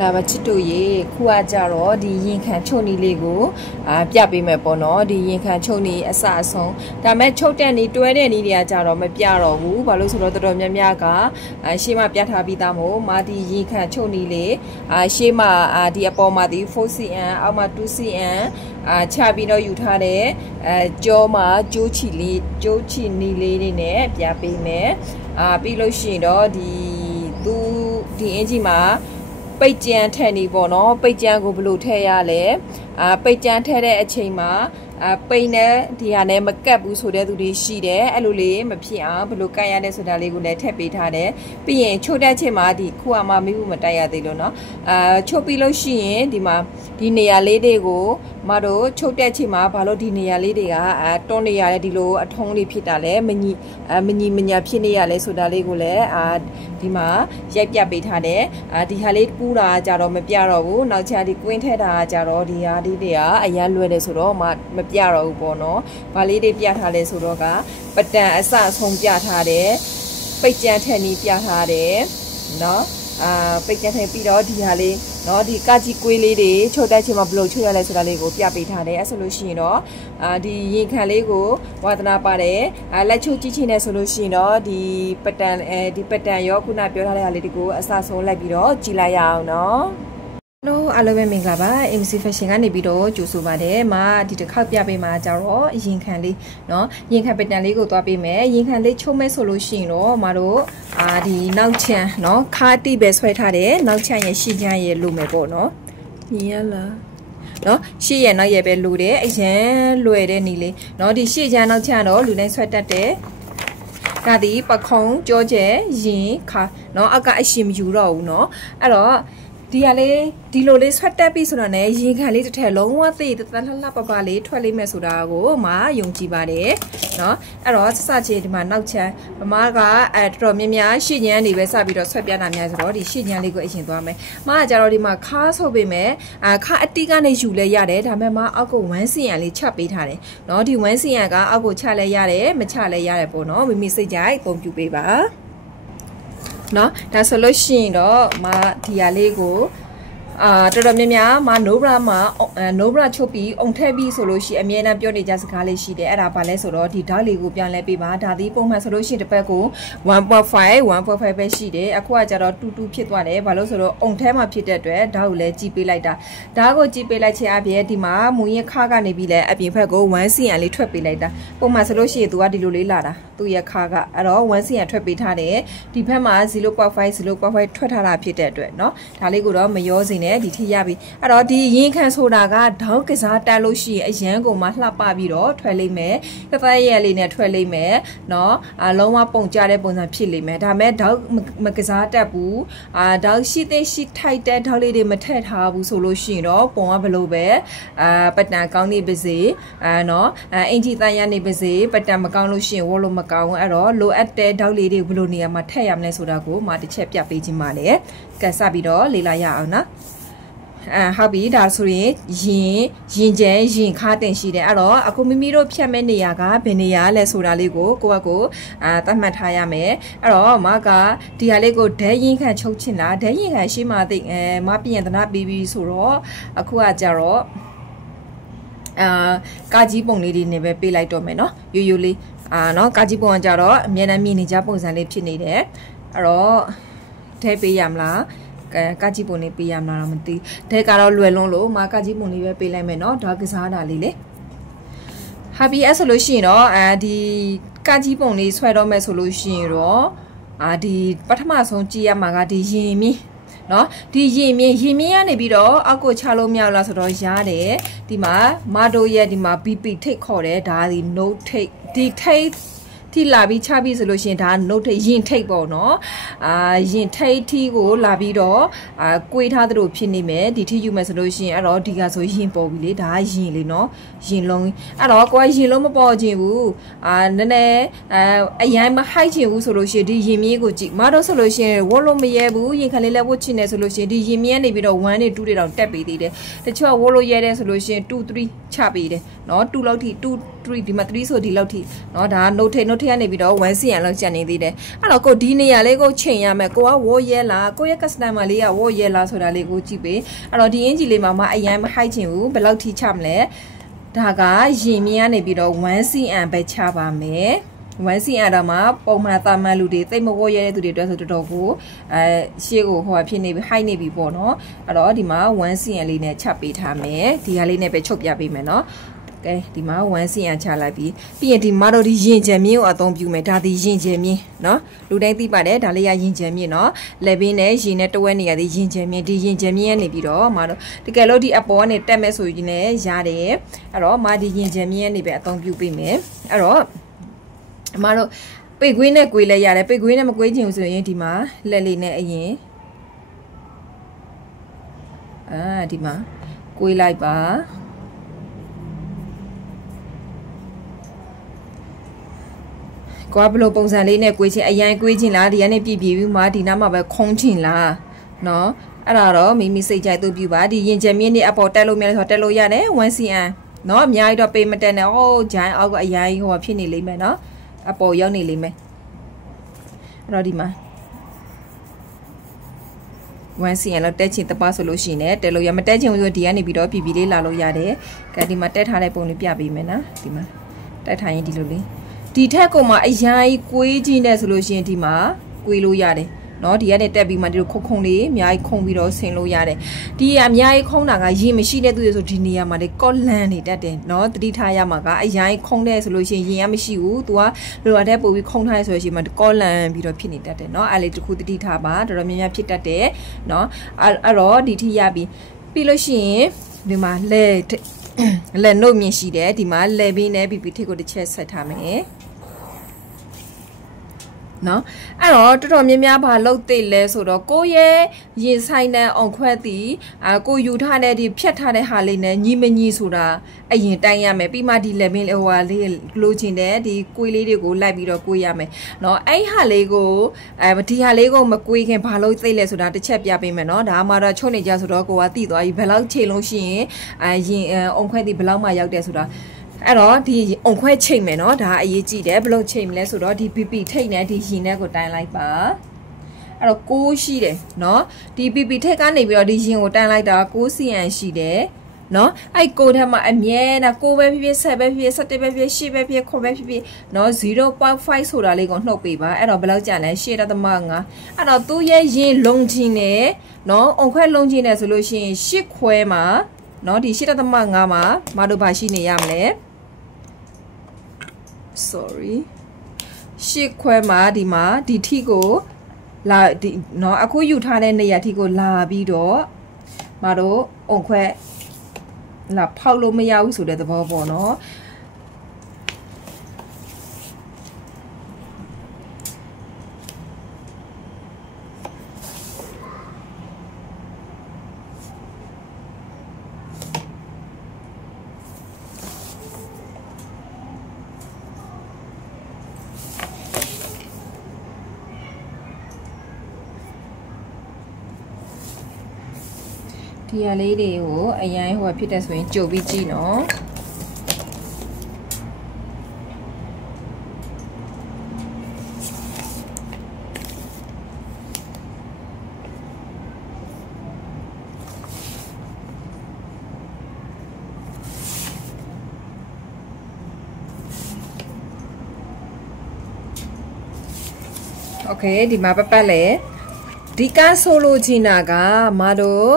လာပါချစ်တို့ရေခုကကြတော့ဒီရင်ခံချုပ်နီလေးကိုပြပေးမယ်ပေါ့နော်ဒီရင်ခံချုပ်နီအစအဆုံးဒါမဲ့ချုပ်တဲ့နီတွဲတဲ့နီတွေကကြတော့မပြတော့ဘူးဘာလို့ဆိုတော့တော်တော်များများကရှေ့မှာပြထားပြီးသားမို့မာဒီရင်ခံချုပ်နီလေးရှေ့မှာဒီအပေါ်မှာဒီ 4cm အောက်မှာ 2cm ချပြီးတော့ယူထားတဲ့ကြောမှာကျိုးချီနီလေးတွေနဲ့ပြပေးမယ်ပြီးလို့ရှိရင်တော့ဒီအင်ဂျီမှာပိတ်ကြံထဲနေပေါ့နော်ပိတ်ကြံကိုဘယ်လိုထည့်ရလဲပိတ်ကြံထဲတဲ့အချိန်မှာပိန်နဲ့ဒီဟာနဲ့မကတ်ဘူးဆိုတဲ့သူတွေရှိတယ်အဲ့လိုလေးမဖြစ်အောင်ဘယ်လိုကတ်ရလဲဆိုတာလေးကိုလည်းထည့်ပေးထားတယ်ပြီးရင်ချိုးတဲ့ချိန်မှာဒီခုအမမေးဖို့မတိုက်ရသေးလို့နော်ချိုးပြီးလို့ရှိရင်ဒီမှာဒီနေရာလေးတွေကိုမတို့ချုပ်တဲ့ချိန်မှာဘာလို့ဒီနေရာလေးတွေကတွန်းနေရလဲဒီလိုအထုံးလေးဖြစ်တာလဲမညီညာဖြစ်နေရလဲဆိုတာလေးကိုလည်းဒီမှာရိုက်ပြပေးထားတယ်ဒီဟာလေးကူးတာကြတော့မပြတော့ဘူးနောက်ချာဒီကွင်းထဲတာကြတော့ဒီဟာဒီတွေကအရန်လွယ်တယ်ဆိုတော့မပြတော့ဘူးပေါ့နော်ဘာလေးတွေပြထားလဲဆိုတော့ကပတန်အစဆုံးပြထားတယ်ပိတ်ကြံထက်နီးပြထားတယ်နော်ပိတ်ကြံထက်ပြီးတော့ဒီဟာလေးနော်ဒီကကြီးကွေးလေးတွေချုပ်တဲ့ချိန်မှာဘယ်လိုချုပ်ရလဲဆိုတာလေးကိုပြပေးထားတယ်အဲ့ဆိုလို့ရှိရင်တော့ဒီရင်ခံလေးကိုဝါသနာပါတယ်လက်ချုပ်ကြည့်ချင်းနဲ့ဆိုလို့ရှိရင်တော့ဒီပတန်ရောခုနပြောထားတဲ့ဟာလေးတွေကိုအစဆုံးလိုက်ပြီးတော့ကြည့်လိုက်ရအောင်နော်အားလုံးပဲမင်္ဂလာပါ MC Fashion ကနေပြီးတော့ကြိုဆိုပါတယ်ဒီတစ်ခေါက်ပြပေးမှာကြတော့ရင်ခံလေးเนาะရင်ခံပတန်လေးကိုသွားပေးမယ်ရင်ခံလေးချုပ်မဲ့ဆိုလို့ရှိရင်တော့တို့ဒီနောက်ချမ်းเนาะခါတိပဲဆွဲထားတယ်နောက်ချမ်းရဲ့ရှေ့ချမ်းရဲ့လိုမယ်ပေါ့เนาะမြင်ရလားเนาะရှေ့ရဲ့နောက်ရဲ့ပဲလိုတယ်အရင်လွယ်တဲ့နီလေးเนาะဒီရှေ့ချမ်းနောက်ချမ်းတော့လူတိုင်းဆွဲတတ်တယ်ဒါဒီပခုံးကြောကျဲရင်ခါเนาะအကအရှင်မယူတော့ဘူးเนาะအဲ့တော့ဒီကလေးဒီလိုလေးဆွတ်တက်ပြီဆိုတာနဲ့ရင်ခံလေးတစ်ထက်လုံးဝသိတန်လှပပလေးထွက်လိမ့်မယ်ဆိုတာကိုယုံကြည်ပါတယ်เนาะအဲ့တော့စချေဒီမှာနောက်ချမ်းမမကတော်တော်များများရှေ့ညမ်းနေပဲစပြီးတော့ဆွတ်ပြတာများဆိုတော့ဒီရှေ့ညမ်းလေးကိုအရင်သွားမယ်ကကြတော့ဒီမှာခါဆိုပေမဲ့ခါအတိကနေယူလဲရတယ်ဒါပေမဲ့အောက်က1cmလေးချက်ပေးထားတယ်เนาะဒီ1cmကအောက်ကိုချလဲရတယ်မချလဲရတယ်ပေါ့เนาะမိမိစိတ်ကြိုက်ပုံပြပေးပါနော်ဒါဆိုလို့ရှိရင်တော့ဒီဟာလေးကိုတော်တော်များများနိုဘရာနိုဘရာချုပ်ပြီးအုံထက်ပြီးဆိုလို့ရှိရင်အမြဲတမ်းပြောနေကြစကားလေးရှိတယ်အဲ့ဒါဘာလဲဆိုတော့ဒီဓာတ်လေးကိုပြန်လဲပေးပါဒါဒီပုံမှန်ဆိုလို့ရှိရင်တစ်ပတ်ကို1.5ပဲရှိတယ်အခုကကြတော့2ဖြစ်သွားတယ်ဘာလို့ဆိုတော့အုံထဲမှာဖြစ်တဲ့အတွက်ဓာတ်ကိုလည်းကြည့်ပေးလိုက်တာဓာတ်ကိုကြည့်ပေးလိုက်ခြင်းအပြင်ဒီမှာမူရင်ခါကနေပြီးလဲအပြင်ဘက်ကို 1cm လေးထွက်ပေးလိုက်တာပုံမှန်ဆိုလို့ရှိရင် तू ကဒီလိုလေးလာတာသူ့ရဲ့ခါကအဲ့တော့ 1cm ထွက်ပေးထားတယ်ဒီဘက်မှာ 0.5 ထွက်ထားတာဖြစ်တဲ့အတွက်เนาะဒါလေးကိုတော့မရောစေနဲ့ဒီထိရပြီအဲ့တော့ဒီရင်ခံဆိုတာကဒေါင်းကစားတက်လို့ရှိရင်အရန်ကုန်မှလှပပြီးတော့ထွက်လိမ့်မယ်တသက်ရဲလေးနဲ့ထွက်လိမ့်မယ်เนาะလုံးဝပုံကြတဲ့ပုံစံဖြစ်လိမ့်မယ်ဒါမဲ့ဒေါင်းမကစားတတ်ဘူးဒေါင်းရှိထိုက်တဲ့ဒေါင်းလေးတွေမထည့်ထားဘူးဆိုလို့ရှိရင်တော့ပုံကဘလို့ပဲပတန်ကောင်းနေပါစေเนาะအင်ဂျီတန်ရနေပါစေပတန်မကောင်းလို့ရှိရင်ဝလို့မကောင်းအဲ့တော့လိုအပ်တဲ့ဒေါင်းလေးတွေဘလို့နေရာမှာထည့်ရမလဲဆိုတာကိုတစ်ချက်ပြပေးခြင်းပါလေကဲစပြီးတော့လေ့လာရအောင်နော်ဟုတ်ပြီဒါဆိုရင်ရင်ကျဲရင်ခါတင်ရှိတယ်အဲ့တော့အခုမိမိတို့ဖြတ်မဲ့နေရာကဘယ်နေရာလဲဆိုတာလေးကိုကိုယ့်သတ်မှတ်ထားရမယ်အဲ့တော့ဒီဟာလေးကိုဓာတ်ရင်ခံချုပ်ချင်တာဓာတ်ရင်ခံရှေ့မှာသိပြင်သနာပြီးပြီဆိုတော့အခုကကြတော့ကာကြီးပုံလေးတွေနဲ့ပဲပေးလိုက်တော့မယ်နော်ရိုးရိုးလေးနော်ကာကြီးပုံကကြတော့အမြဲတမ်းမြင်နေကြပုံစံလေးဖြစ်နေတယ်အဲ့တော့ဓာတ်ပေးရမလားကာကြီးပုံလေးပေးရမှာတော့မသိဒဲကတော့လွယ်လုံးလို့ကာကြီးပုံလေးပဲပေးလိုက်မယ်နော်ဒါကစားတာလေးလေဟာဘီအဲ့ဆိုလို့ရှိရင်တော့ဒီကာကြီးပုံလေးဆွဲတော့မယ်ဆိုလို့ရှိရင်တော့ဒီပထမဆုံးကြည့်ရမှာကဒီရင်မြင့်နော်ဒီရင်မြင့်ကနေပြီးတော့အောက်ကိုချလို့မရလားဆိုတော့ရတယ်ဒီမှာတို့ရဲ့ဒီမှာ BP ထိတ်ခေါ်တယ်ဒါဒီ note ထိတ်ဒီထိတ်ထိလာပြီးချပြီးဆိုလို့ရှိရင်ဒါ note ထိတ်ရင်ထိတ်ပေါ့နော်ရင်ထိတ်ထီကိုလာပြီးတော့ကွေးထားသလိုဖြစ်နေမယ်ဒီထိယူမယ်ဆိုလို့ရှိရင်အဲ့တော့ဒီကဆိုရင်ပေါ်ပြီလေဒါရင်လေနော်ရင်လုံးအဲ့တော့ကိုကရင်လုံးမပေါ်ခြင်းဘူးနည်းနည်းအရင်မဟိုက်ခြင်းဘူးဆိုလို့ရှိရင်ဒီရင်မြင့်ကိုကြည့်တို့ဆိုလို့ရှိရင်ဝတ်လို့မရဲဘူးရင်ခလေးလည်းဝတ်ချင်တယ်ဆိုလို့ရှိရင်ဒီရင်မြင့်နေပြီးတော့1နဲ့2တွေတောင်တက်ပေးသေးတယ်တချို့ကဝတ်လို့ရဲတယ်ဆိုလို့ရှိရင်2 3ချပေးတယ်နော်2လောက်ထိ2 3ဒီမှာ3ဆိုဒီလောက်ထိเนาะဒါ note ကနေပြီးတော့ 1cm လောက်ကျန်နေသေးတယ်အဲ့တော့ကိုဒီနေရာလေးကိုချိန်ရမယ်ကိုကဝေါ်ရဲလားကိုရဲ့ customer လေးကဝေါ်ရဲလားဆိုတာလေးကိုကြည့်ပေးအဲ့တော့ဒီအင်ဂျီလေးမှာမအရင်မဟိုက်ချင်ဘူးဘယ်လောက်ထိချမလဲဒါကရင်မြင်ကနေပြီးတော့ 1cm ပဲချပါမယ်1cm တော့မှပုံမှန်တာမန်လူတွေတိတ်မဝေါ်ရဲတဲ့သူတွေအတွက်ဆိုတော်တော်ကိုရှေ့ကိုဟိုဖြစ်နေပြီ high နေပြီပေါ့နော်အဲ့တော့ဒီမှာ 1cm လေးနဲ့ချက်ပေးထားမယ်ဒီဟာလေးနဲ့ပဲချုပ်ပြပေးမယ်နော်ကဲဒီမှာ 1cm ချလိုက်ပြီးရင်ဒီမှာတော့ဒီရင်ကျယ်မြင့်ကိုအသုံးပြုမယ်ဒါဒီရင်ကျယ်မြင့်နော်လူတိုင်းသိပါတယ်ဒါလေးကရင်ကျယ်မြင့်နော်လက်ဘင်းနဲ့ရင်နဲ့တဝက်နေရတဲ့ရင်ကျယ်မြင့်ဒီရင်ကျယ်မြင့်ကနေပြီးတော့မှာတော့တကယ်လို့ဒီအပေါ်ကနေတက်မဲ့ဆိုရင်လည်းရတယ်အဲ့တော့မှာဒီရင်ကျယ်မြင့်ကနေပဲအသုံးပြုပေးမယ်အဲ့တော့အမတို့ပိတ်ကွေးနဲ့ကွေးလဲရတယ်ပိတ်ကွေးနဲ့မကွေးချင်ဘူးဆိုရင်ဒီမှာလက်လေးနဲ့အရင်ဒီမှာကွေးလိုက်ပါကိုကဘလို့ပုံစံလေးနဲ့ကွေးချင်းအရင်ကွေးချင်းလားဒီကနေပြပြပြီးမှဒီနားမှာပဲခုံးချင်းလားနော်အဲ့ဒါတော့မိမိစိတ်ကြိုက်သူပြပါဒီရင်ကျမြင့်နေအပေါ်တက်လို့မြဲဆိုတော့တက်လို့ရတယ် 1cm နော်အများကြီးတော့ပေးမတက်နဲ့ဟိုးဂျိုင်းအောက်ကအရင်ဟိုဖြစ်နေလိမ့်မယ်နော်အပေါ်ရောက်နေလိမ့်မယ်အဲ့တော့ဒီမှာ 1cm လောက်တက်ချင်တပါဆိုလို့ရှိရင်တက်လို့ရမတက်ချင်ဘူးဆိုဒီကနေပြီးတော့ပြပြလေးလာလို့ရတယ်ကဲဒီမှာတက်ထားတဲ့ပုံလေးပြပေးမယ်နော်ဒီမှာတက်ထားရင်ဒီလိုလေးဒီထက်ကမှအရင်ကွေးချင်းတဲ့ဆိုလို့ရှိရင်ဒီမှာကွေးလို့ရတယ်နော်ဒီကနေတက်ပြီးမှဒီလိုခုံလေးအများကြီးခုံပြီးတော့ဆင်လို့ရတယ်ဒီအများကြီးခုံတာကရေမရှိတဲ့သူတွေဆိုဒီနေရာမှာလေကော့လန်နေတတ်တယ်နော်တတိထားရမှာကအရင်ခုံတဲ့ဆိုလို့ရှိရင်ရေကမရှိဘူး तू ကလိုအပ်တဲ့ပို့ပြီးခုံထားရဆိုလို့ရှိရင်မှကော့လန်ပြီးတော့ဖြစ်နေတတ်တယ်နော်အဲ့လေတခုတတိထားပါတော်တော်များများဖြစ်တတ်တယ်နော်အဲ့တော့ဒီထိရပြီးလို့ရှိရင်ဒီမှာလက်နှုတ်မြင်ရှိတယ်ဒီမှာလက်ဘင်းနဲ့ပြီးထိကိုတစ်ချက်ဆက်ထားမယ်နော်အဲ့တော့တော်တော်များများဘာလုပ်သိလဲဆိုတော့ကိုရဲ့ရင်ဆိုင်တဲ့အောင်ခွက်တီကိုယူထားတဲ့ဒီဖြတ်ထားတဲ့ဟာလေးနဲ့ညီမညီဆိုတာအရင်တိုင်းရမယ်ပြီးမှဒီလက်ဘင်းဟိုဟာလေးလိုချင်တဲ့ဒီကွေးလေးတွေကိုလိုက်ပြီးတော့ကွေးရမယ်နော်အဲ့ဟာလေးကိုဒီဟာလေးကိုမကွေးခင်ဘာလို့သိလဲဆိုတာတစ်ချက်ပြပေးမယ်နော်ဒါမှတော့ချုပ်နေကြဆိုတော့ကိုကသိသွားပြီဘယ်လောက်ချိန်လို့ရှိရင်ရင်အောင်ခွက်တီဘယ်လောက်မှရောက်တယ်ဆိုတာအဲ့တော့ဒီအုံခွဲချိန်မယ်နော်ဒါအရေးကြီးတယ်ဘယ်လိုချိန်မလဲဆိုတော့ဒီ PP ထိတ်နဲ့ဒီရင်နဲ့ကိုတိုင်းလိုက်ပါအဲ့တော့6ရှိတယ်နော်ဒီ PP ထိတ်ကနေပြီးတော့ဒီရင်ကိုတိုင်းလိုက်တာ6cm ရှိတယ်နော်အဲ့6ထဲမှာအမြဲတမ်း6ပဲဖြစ်ဖြစ်7ပဲဖြစ်ဖြစ်7ပဲဖြစ်ဖြစ်8ပဲဖြစ်9ပဲဖြစ်ဖြစ်နော် 0.5 ဆိုတာလေးကိုနှုတ်ပေးပါအဲ့တော့ဘယ်လောက်ကျန်လဲ8.5အဲ့တော့သူ့ရဲ့ရင်လုံးချင်းနဲ့နော်အုံခွဲလုံးချင်းနဲ့ဆိုလို့ရှိရင်8ခွဲမှာနော်ဒီ8.5မှာမတို့ဘာရှိနေရမလဲsorry ရှစ်ခွဲမှာဒီမှာဒီထိကိုလာဒီเนาะအခုယူထားတဲ့နေရာထိကိုလာပြီးတော့မတို့အုံခွဲလာဖောက်လို့မရဘူးဆိုတဲ့သဘောပေါ့เนาะဒီဟာလေးတွေကိုအရင်ဟိုဖြစ်တဲ့ဆိုရင်ကြိုပြီးကြည့်နော်โอเคဒီမှာပတ်လေဒီကဆိုလိုချင်တာကမတို့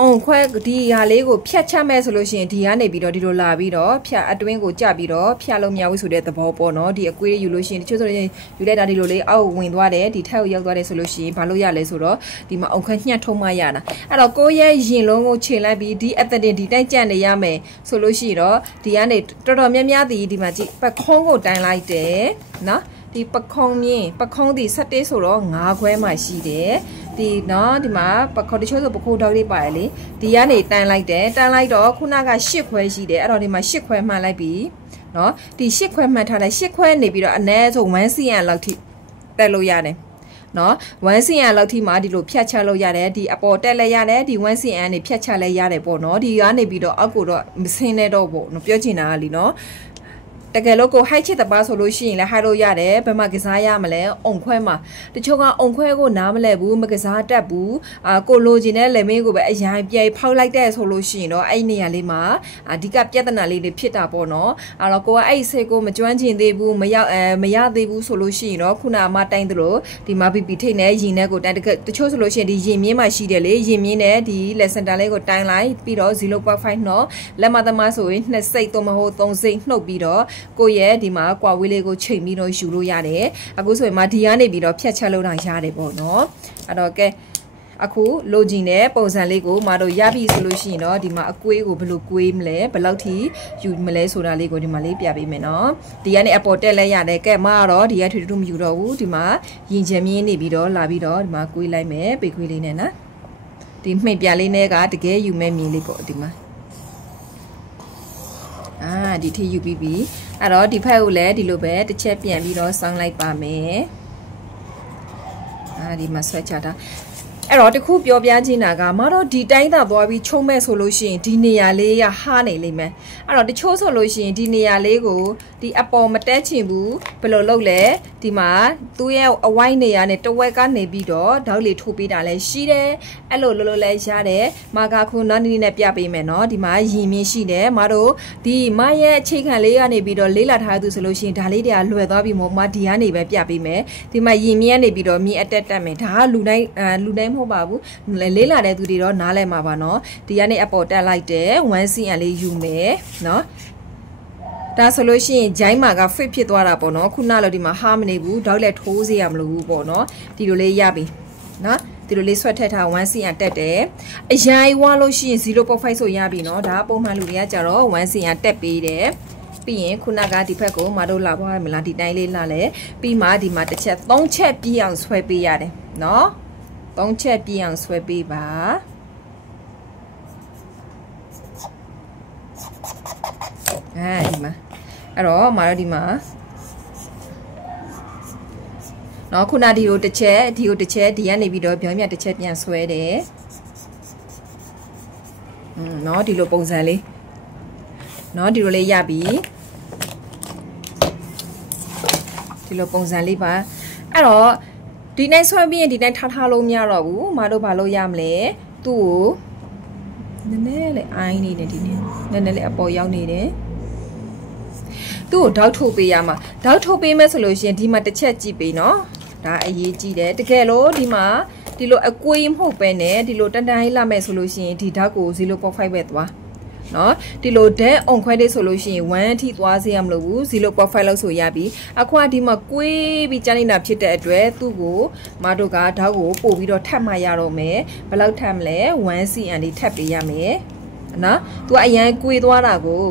အုံခွဲဒီဟာလေးကိုဖြတ်ချမဲ့ဆိုလို့ရှိရင်ဒီကနေပြီးတော့ဒီလိုလာပြီးတော့ဖြတ်အတွင်းကိုကြပြီးတော့ဖြတ်လို့မရဘူးဆိုတဲ့သဘောပေါ့နော်ဒီအကွေးယူလို့ရှိရင်တချို့ဆိုရင်ယူလိုက်တာဒီလိုလေးအောက်ဝင်သွားတယ်ဒီထက်ကိုရောက်သွားတယ်ဆိုလို့ရှိရင်ဘာလို့ရလဲဆိုတော့ဒီမှာအုံခွဲညှက်ထုံးမှရတာအဲ့တော့ကိုရဲ့ရင်လုံးကိုခြေလိုက်ပြီးဒီအသက်တင်ဒီတိုက်ကြံနေရမယ်ဆိုလို့ရှိတော့ဒီကနေတော်တော်များများဒီမှာကြည့်ပခုံးကိုတိုင်းလိုက်တယ်နော်ဒီပခုံးမြင်းပခုံးဒီ17ဆိုတော့9ခွဲမှရှိတယ်ဒီနော်ဒီမှာပခုံးတချို့ဆိုပခုံးတောက်လေးပါတယ်လေဒီကနေတန်းလိုက်တယ်တန်းလိုက်တော့ခုနက10ခွဲရှိတယ်အဲ့တော့ဒီမှာ10ခွဲမှန်လိုက်ပြီနော်ဒီ10ခွဲမှန်ထားလိုက်10ခွဲနေပြီးတော့အနည်းဆုံး 1cm လောက်ထိတက်လို့ရတယ်နော် 1cm လောက်ထိမှဒီလိုဖြတ်ချလို့ရတယ်ဒီအပေါ်တက်လဲရတယ်ဒီ 1cm နေဖြတ်ချလဲရတယ်ပေါ့နော်ဒီကနေပြီးတော့အောက်ကိုတော့မဆင်းနဲ့တော့ပေါ့နော်ပြောချင်တာကလीနော် တကယ်လို့ကိုဟိုက်ချစ်တပါဆိုလို့ရှိရင်လည်းဟိုက်လို့ရတယ်ဘယ်မှာကစားရမလဲအုံခွဲမှာတချို့ကအုံခွဲကိုနားမလဲဘူးမကစားတတ်ဘူးကိုလိုချင်တဲ့လက်မင်းကိုပဲအရင်ပြေဖောက်လိုက်တဲ့ဆိုလို့ရှိရင်တော့အဲ့နေရာလေးမှာအဓိကပြဿနာလေးတွေဖြစ်တာပေါ့နော်အဲ့တော့ကိုကအဲ့စိတ်ကိုမကျွမ်းကျင်သေးဘူးမရသေးဘူးဆိုလို့ရှိရင်တော့ခုနမှတိုင်းသလိုဒီမှာ PP ထိတ်နဲ့ရင်နဲ့ကိုတိုင်းတချို့ဆိုလို့ရှိရင်ဒီရင်မြင်းမှာရှိတယ်လေရင်မြင်းနဲ့ဒီ lesson တန်းလေးကိုတိုင်းလိုက်ပြီးတော့ 0.5 နော်လက်မသမားဆိုရင်2စိတ်တော့မဟုတ်3စိတ်နှုတ်ပြီးတော့ကိုရဲ့ဒီမှာကွာဝေးလေးကိုချိန်ပြီးတော့ယူလို့ရတယ်အခုဆိုရင်မှဒီကနေပြီးတော့ဖြတ်ချက်လို့တော့ရတယ်ပေါ့နော်အဲ့တော့ကဲအခုလိုချင်တဲ့ပုံစံလေးကိုမတို့ရပြီဆိုလို့ရှိရင်တော့ဒီမှာအကွေးကိုဘယ်လိုကွေးမလဲဘယ်လောက်ထိယူမလဲဆိုတာလေးကိုဒီမှာလေးပြပေးမယ်နော်ဒီကနေအပေါ်တက်လဲရတယ်ကဲမကတော့ဒီကထွေထူးမယူတော့ဘူးဒီမှာရင်ချင်မြင်းနေပြီးတော့လာပြီးတော့ဒီမှာကွေးလိုက်မယ်ပေခွေးလေးနဲ့နော်ဒီမှိတ်ပြလေးနဲ့ကတကယ်ယူမဲ့မြင်းလေးပေါ့ဒီမှာဒီထိယူပြီးပြီအဲ့တော့ဒီဖက်ကိုလည်းဒီလိုပဲတစ်ချက်ပြန်ပြီးတော့စောင်းလိုက်ပါမယ်ဒီမှာဆွဲချတာအဲ့တော့တခုပြောပြချင်တာကမတော့ဒီတိုင်းသာသွားပြီးချုံမဲ့ဆိုလို့ရှိရင်ဒီနေရာလေးရဟားနေလိမ့်မယ်အဲ့တော့တချို့ဆိုလို့ရှိရင်ဒီနေရာလေးကိုဒီအပေါ်မတက်ချင်ဘူးဘယ်လိုလုပ်လဲဒီမှာသူ့ရဲ့အဝိုင်းနေရာနဲ့တဝက်ကနေပြီးတော့ဓာတ်လေးထိုးပေးတာလဲရှိတယ်အဲ့လိုလိုလဲရတယ်မာကခုနောက်နေ့နဲ့ပြပေးမယ်နော်ဒီမှာရင်မြင့်ရှိတယ်မတို့ဒီမရဲ့အခြေခံလေးကနေပြီးတော့လေးလာထားသူဆိုလို့ရှိရင်ဒါလေးတွေကလွယ်သွားပြီမို့မဒီကနေပဲပြပေးမယ်ဒီမှာရင်မြင့်ကနေပြီးတော့မြင့်အတက်တက်မယ်ဒါကလူတိုင်းမဟုတ်ပါဘူးလေးလာတဲ့သူတွေတော့နားလဲမှာပါနော်ဒီကနေအပေါ်တက်လိုက်တယ် 1cm လေးယူမယ်နော်ဒါဆိုလို့ရှိရင်ဂျိုင်းမာက fit ဖြစ်သွားတာပေါ့နော်ခုနလိုဒီမှာဟာမနေဘူးတောက်လက်ထိုးစေရမလို့ဘူးပေါ့နော်ဒီလိုလေးရပြီနော်ဒီလိုလေးဆွဲထက်ထား 1cm တက်တယ်အရိုင်ဝါလို့ရှိရင် 0.5 ဆိုရပြီနော်ဒါပုံမှန်လူတွေကကြတော့ 1cm တက်ပေးတယ်ပြီးရင်ခုနကဒီဘက်ကိုမတို့လာသွားမလားဒီတိုင်းလေးလာလဲပြီးမှဒီမှာတစ်ချက်3ချက်ပြည့်အောင်ဆွဲပေးရတယ်နော်3ချက်ပြည့်အောင်ဆွဲပေးပါဒီမှာအဲ့တော့မတို့ဒီမှာနော်ခုနဒီကိုတစ်ချက်ဒီကနေပြီးတော့ပြောင်းမြတစ်ချက်ပြန်ဆွဲတယ်နော်ဒီလိုပုံစံလေးနော်ဒီလိုလေးရပြီဒီလိုပုံစံလေးပါအဲ့တော့ဒီနိုင်ဆွဲပြီးရင်ဒီနိုင်ထားလို့မရတော့ဘူးမတို့ဘာလို့ရမလဲသူ့ကိုနည်းနည်းလေးအိုင်းနေတယ်ဒီနေ့နည်းနည်းလေးအပေါ်ရောက်နေတယ်သူ့ကိုတောက်ထုတ်ပေးရမှာတောက်ထုတ်ပေးမယ်ဆိုလို့ရှိရင်ဒီမှာတစ်ချက်ကြည့်ပေးနော်ဒါအရေးကြီးတယ်တကယ်လို့ဒီမှာဒီလိုအကွေးမဟုတ်ပဲနဲ့ဒီလိုတန်တိုင်းလာမယ်ဆိုလို့ရှိရင်ဒီဓာတ်ကို 0.5 ပဲသွားနော်ဒီလိုဓာတ်အုံခွဲလေးဆိုလို့ရှိရင်1အထိသွားစေရမလို့ဘူး 0.5 လောက်ဆိုရပြီအခုကဒီမှာကွေးပြီးကြားနေတာဖြစ်တဲ့အတွက်သူ့ကိုမတို့ကဓာတ်ကိုပို့ပြီးတော့ထပ်မှရတော့မယ်ဘယ်လောက်ထပ်မလဲ 1cm လေးထပ်ပေးရမယ်နော်သူကအရင်ကွေးသွားတာကို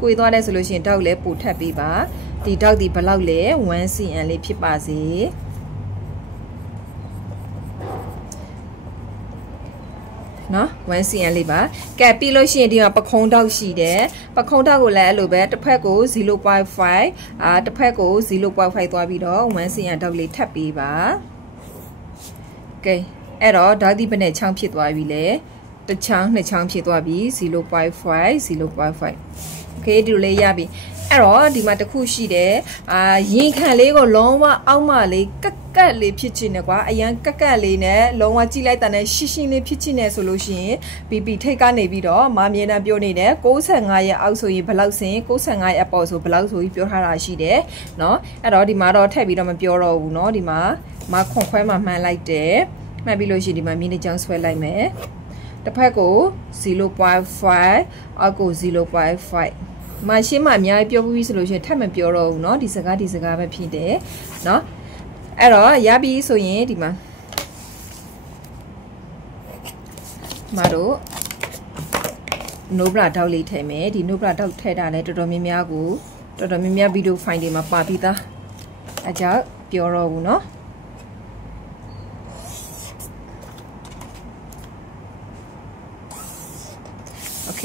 ကွေးသွားတယ်ဆိုလို့ရှိရင်ဓာတ်လည်းပို့ထပ်ပေးပါဒီဓာတ်ဒီဘယ်လောက်လဲ 1cm လေးဖြစ်ပါစေနော် 1cm လေးပါကဲပြီးလို့ရှိရင်ဒီမှာပခုံးတောက်ရှိတယ်ပခုံးတောက်ကိုလည်းအဲ့လိုပဲတစ်ဖက်ကို 0.5 တစ်ဖက်ကို 0.5 သွားပြီးတော့ 1cm တောက်လေးထပ်ပေးပါကဲအဲ့တော့ဓာတ်ဒီဘယ်နဲ့ချောင်းဖြစ်သွားပြီလဲတစ်ချောင်းနှစ်ချောင်းဖြစ်သွားပြီ 0.5 โอเคဒီလိုလေးရပြီအဲ့တော့ဒီမှာတစ်ခုရှိတယ်ရင်ခံလေးကိုလုံးဝအောက်မှလေးကက်လေးဖြစ်ချင်တယ်ကွာအရန်ကက်လေးနဲ့လုံးဝကြည့်လိုက်တာနဲ့ရှင်းရှင်းလေးဖြစ်ချင်တယ်ဆိုလို့ရှိရင် PP ထိတ်ကနေပြီးတော့မမြင်တမ်းပြောနေတယ်65ရဲ့အောက်ဆိုရင်ဘယ်လောက်စင်65ရဲ့အပေါ်ဆိုဘယ်လောက်ဆိုပြီးပြောထားတာရှိတယ်เนาะအဲ့တော့ဒီမှာတော့ထည့်ပြီးတော့မပြောတော့ဘူးเนาะဒီမှာမခွန်ခွဲမှာမှန်လိုက်တယ်မှန်ပြီးလို့ရှိရင်ဒီမှာမြင်းတစ်ချောင်းဆွဲလိုက်မယ်တစ်ဖက်ကို 0.5 အောက်ကို 0.5 မရှင်းမှအများကြီးပြောပြီးဆိုလို့ရှိရင်ထပ်မပြောတော့ဘူးเนาะဒီစကားပဲဖြစ်တယ်เนาะအဲ့တော့ရပြီဆိုရင်ဒီမှာမတို့နိုဘရာတောက်လေးထည့်မယ်ဒီနိုဘရာတောက်ထည့်တာလဲတော်တော်များများဗီဒီယိုဖိုင်တွေမှာပါပြီးသားအကြောင်းပြောတော့ဘူးเนาะโอเค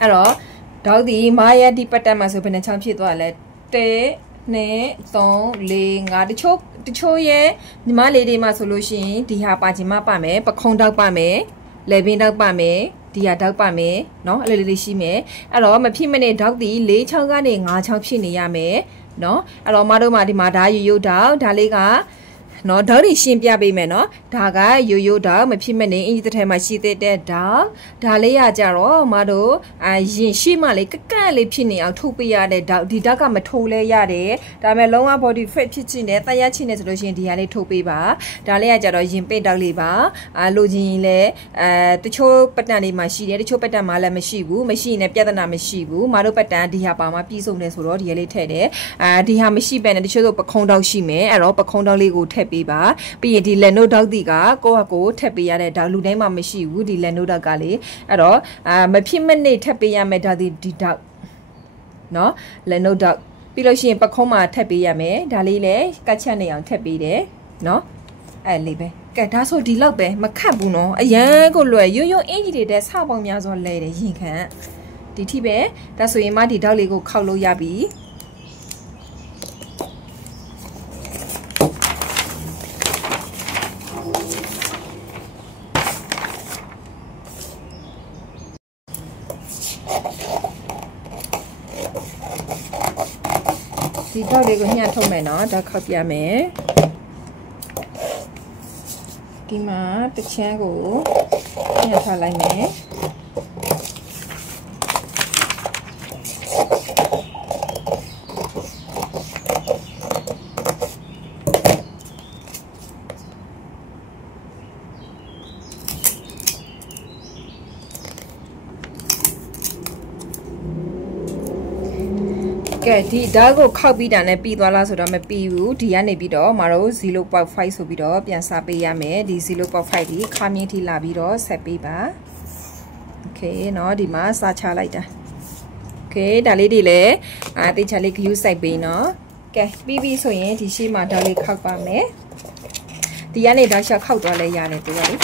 အဲ့တော့ဒေါက်ဒီမာယာဒီပတ်တန်မှာဆိုဘယ်နှချောင်းဖြစ်သွားလဲ1 2 3 4 5တချို့ရဲ့ညီမလေးတွေမှာဆိုလို့ရှိရင်ဒီဟာပါခြင်းမပါမယ်ပခုံးတောက်ပါမယ်လေပင်တောက်ပါမယ် ဒီရတောက်ပါမယ်နော်အဲ့လိုလေးရှိမယ်အဲ့တော့မဖြစ်မနဲ့တောက်တီ၄ချောင်းကနေ၅ချောင်းဖြစ်နေရမယ်နော်အဲ့တော့မတို့မှဒီမှာဒါရိုးတောက်ဒါလေးကနော်ဓာတ်တွေရှင်းပြပေးမယ်နော်ဒါကရိုးဓာတ်မဖြစ်မနေအင်ဂျီတစ်ထဲမှာရှိတဲ့ဓာတ်ဒါလေးရကြတော့မတို့ရင်ရှိမှလေးကကန့်လေးဖြစ်နေအောင်ထုတ်ပေးရတဲ့ဓာတ်ဒီဓာတ်ကမထုတ်လဲရတယ်ဒါပေမဲ့လုံးဝ body fat ဖြစ်ချင်တယ်တက်ရချင်တယ်ဆိုလို့ရှိရင်ဒီဟာလေးထုတ်ပေးပါဒါလေးရကြတော့ရင်ပိတ်ဓာတ်လေးပါလိုချင်ရင်လည်းတချို့ပတ်တန်လေးမှာရှိတယ်တချို့ပတ်တန်မှာလည်းမရှိဘူးမရှိရင်လည်းပြဿနာမရှိဘူးမတို့ပတ်တန်ဒီဟာပါမှာပြည့်စုံတယ်ဆိုတော့ဒီဟာလေးထည့်တယ်ဒီဟာမရှိပဲနဲ့တချို့ဆိုပခုံးတောက်ရှိမယ်အဲ့တော့ပခုံးတောက်လေးကိုထည့်ပေးပါပြီးရင်ဒီလက်နို့တောက်တီကကိုယ့်ဟာကိုယ်ထပ်ပေးရတဲ့ဒါလူတိုင်းမှာမရှိဘူးဒီလက်နို့တောက်ကလေအဲ့တော့မဖြစ်မနေထပ်ပေးရမယ်ဒါဒီတောက်နော်လက်နို့တောက်ပြီးလို့ရှိရင်ပခုံးမှာထပ်ပေးရမယ်ဒါလေးလည်းကတ်ချက်နေအောင်ထပ်ပေးတယ်နော်အဲ့လေးပဲကဲဒါဆိုဒီလောက်ပဲမခတ်ဘူးနော်အရန်ကိုလွယ်ရိုးအင်ကြီးတွေတဲ့ဆောက်ပေါင်းများစွာလဲတယ်ရင်ခံဒီထိပဲဒါဆိုရင်မဒီတောက်လေးကိုခောက်လို့ရပြီဒီတောက်လေးကိုညှပ်ထုတ်မယ်နော်ဒါခောက်ပြမယ်ဒီမှာတချမ်းကိုညှပ်ထားလိုက်မယ်ကဲဒီဓာတ်ကိုခောက်ပြီးတာနဲ့ပြီးသွားလားဆိုတော့မပြီးဘူးဒီကနေပြီးတော့မတို့ 0.5 ဆိုပြီးတော့ပြန်စားပေးရမယ်ဒီ 0.5 ဒီခါမြင့်ထိလာပြီးတော့ဆက်ပေးပါโอเคเนาะဒီမှာစားချလိုက်တာโอเคဒါလေးတွေလည်းတေချာလေး glue စိုက်ပေးเนาะကဲပြီးပြီဆိုရင်ဒီရှိမှာဓာတ်လေးခောက်ပါမယ်ဒီကနေဓာတ်ရှောက်ခောက်သွားလဲရတယ်တူပါလေ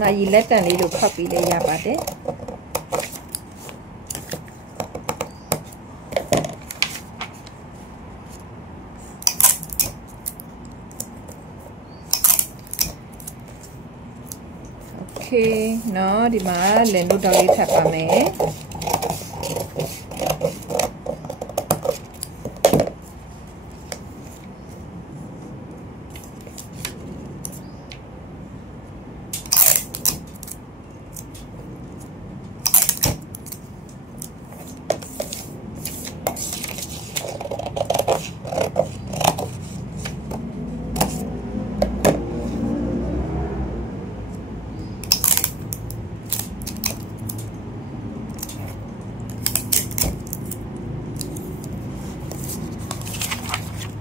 နာရီလက်တန်လေးလို့ခောက်ပြီးလဲရပါတယ်โอเคเนาะဒီမှာလင်တို့တောက်လေးထပ်ပါမယ်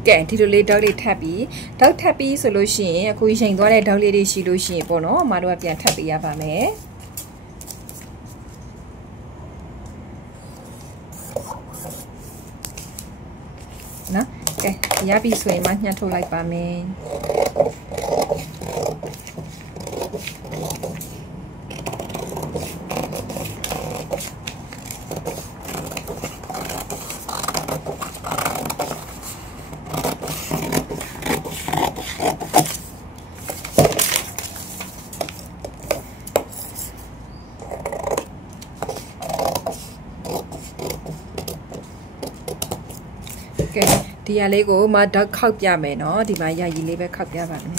ကဲဒီလိုလေးဓာတ်လေးထပ်ပြီးဓာတ်ထပ်ပြီးဆိုလို့ရှိရင်အခုရင်သွားတဲ့ဓာတ်လေးတွေရှိလို့ရှိရင်ပေါ့နော်အမတို့ကပြန်ထပ်ပေးရပါမယ်နော်ကဲရပြီဆိုရင်မှညှပ်ထုတ်လိုက်ပါမယ်ဒီရလေးကိုမဓာတ်ခောက်ပြမယ်เนาะဒီမှာရည်လေးပဲခောက်ပြပါမယ်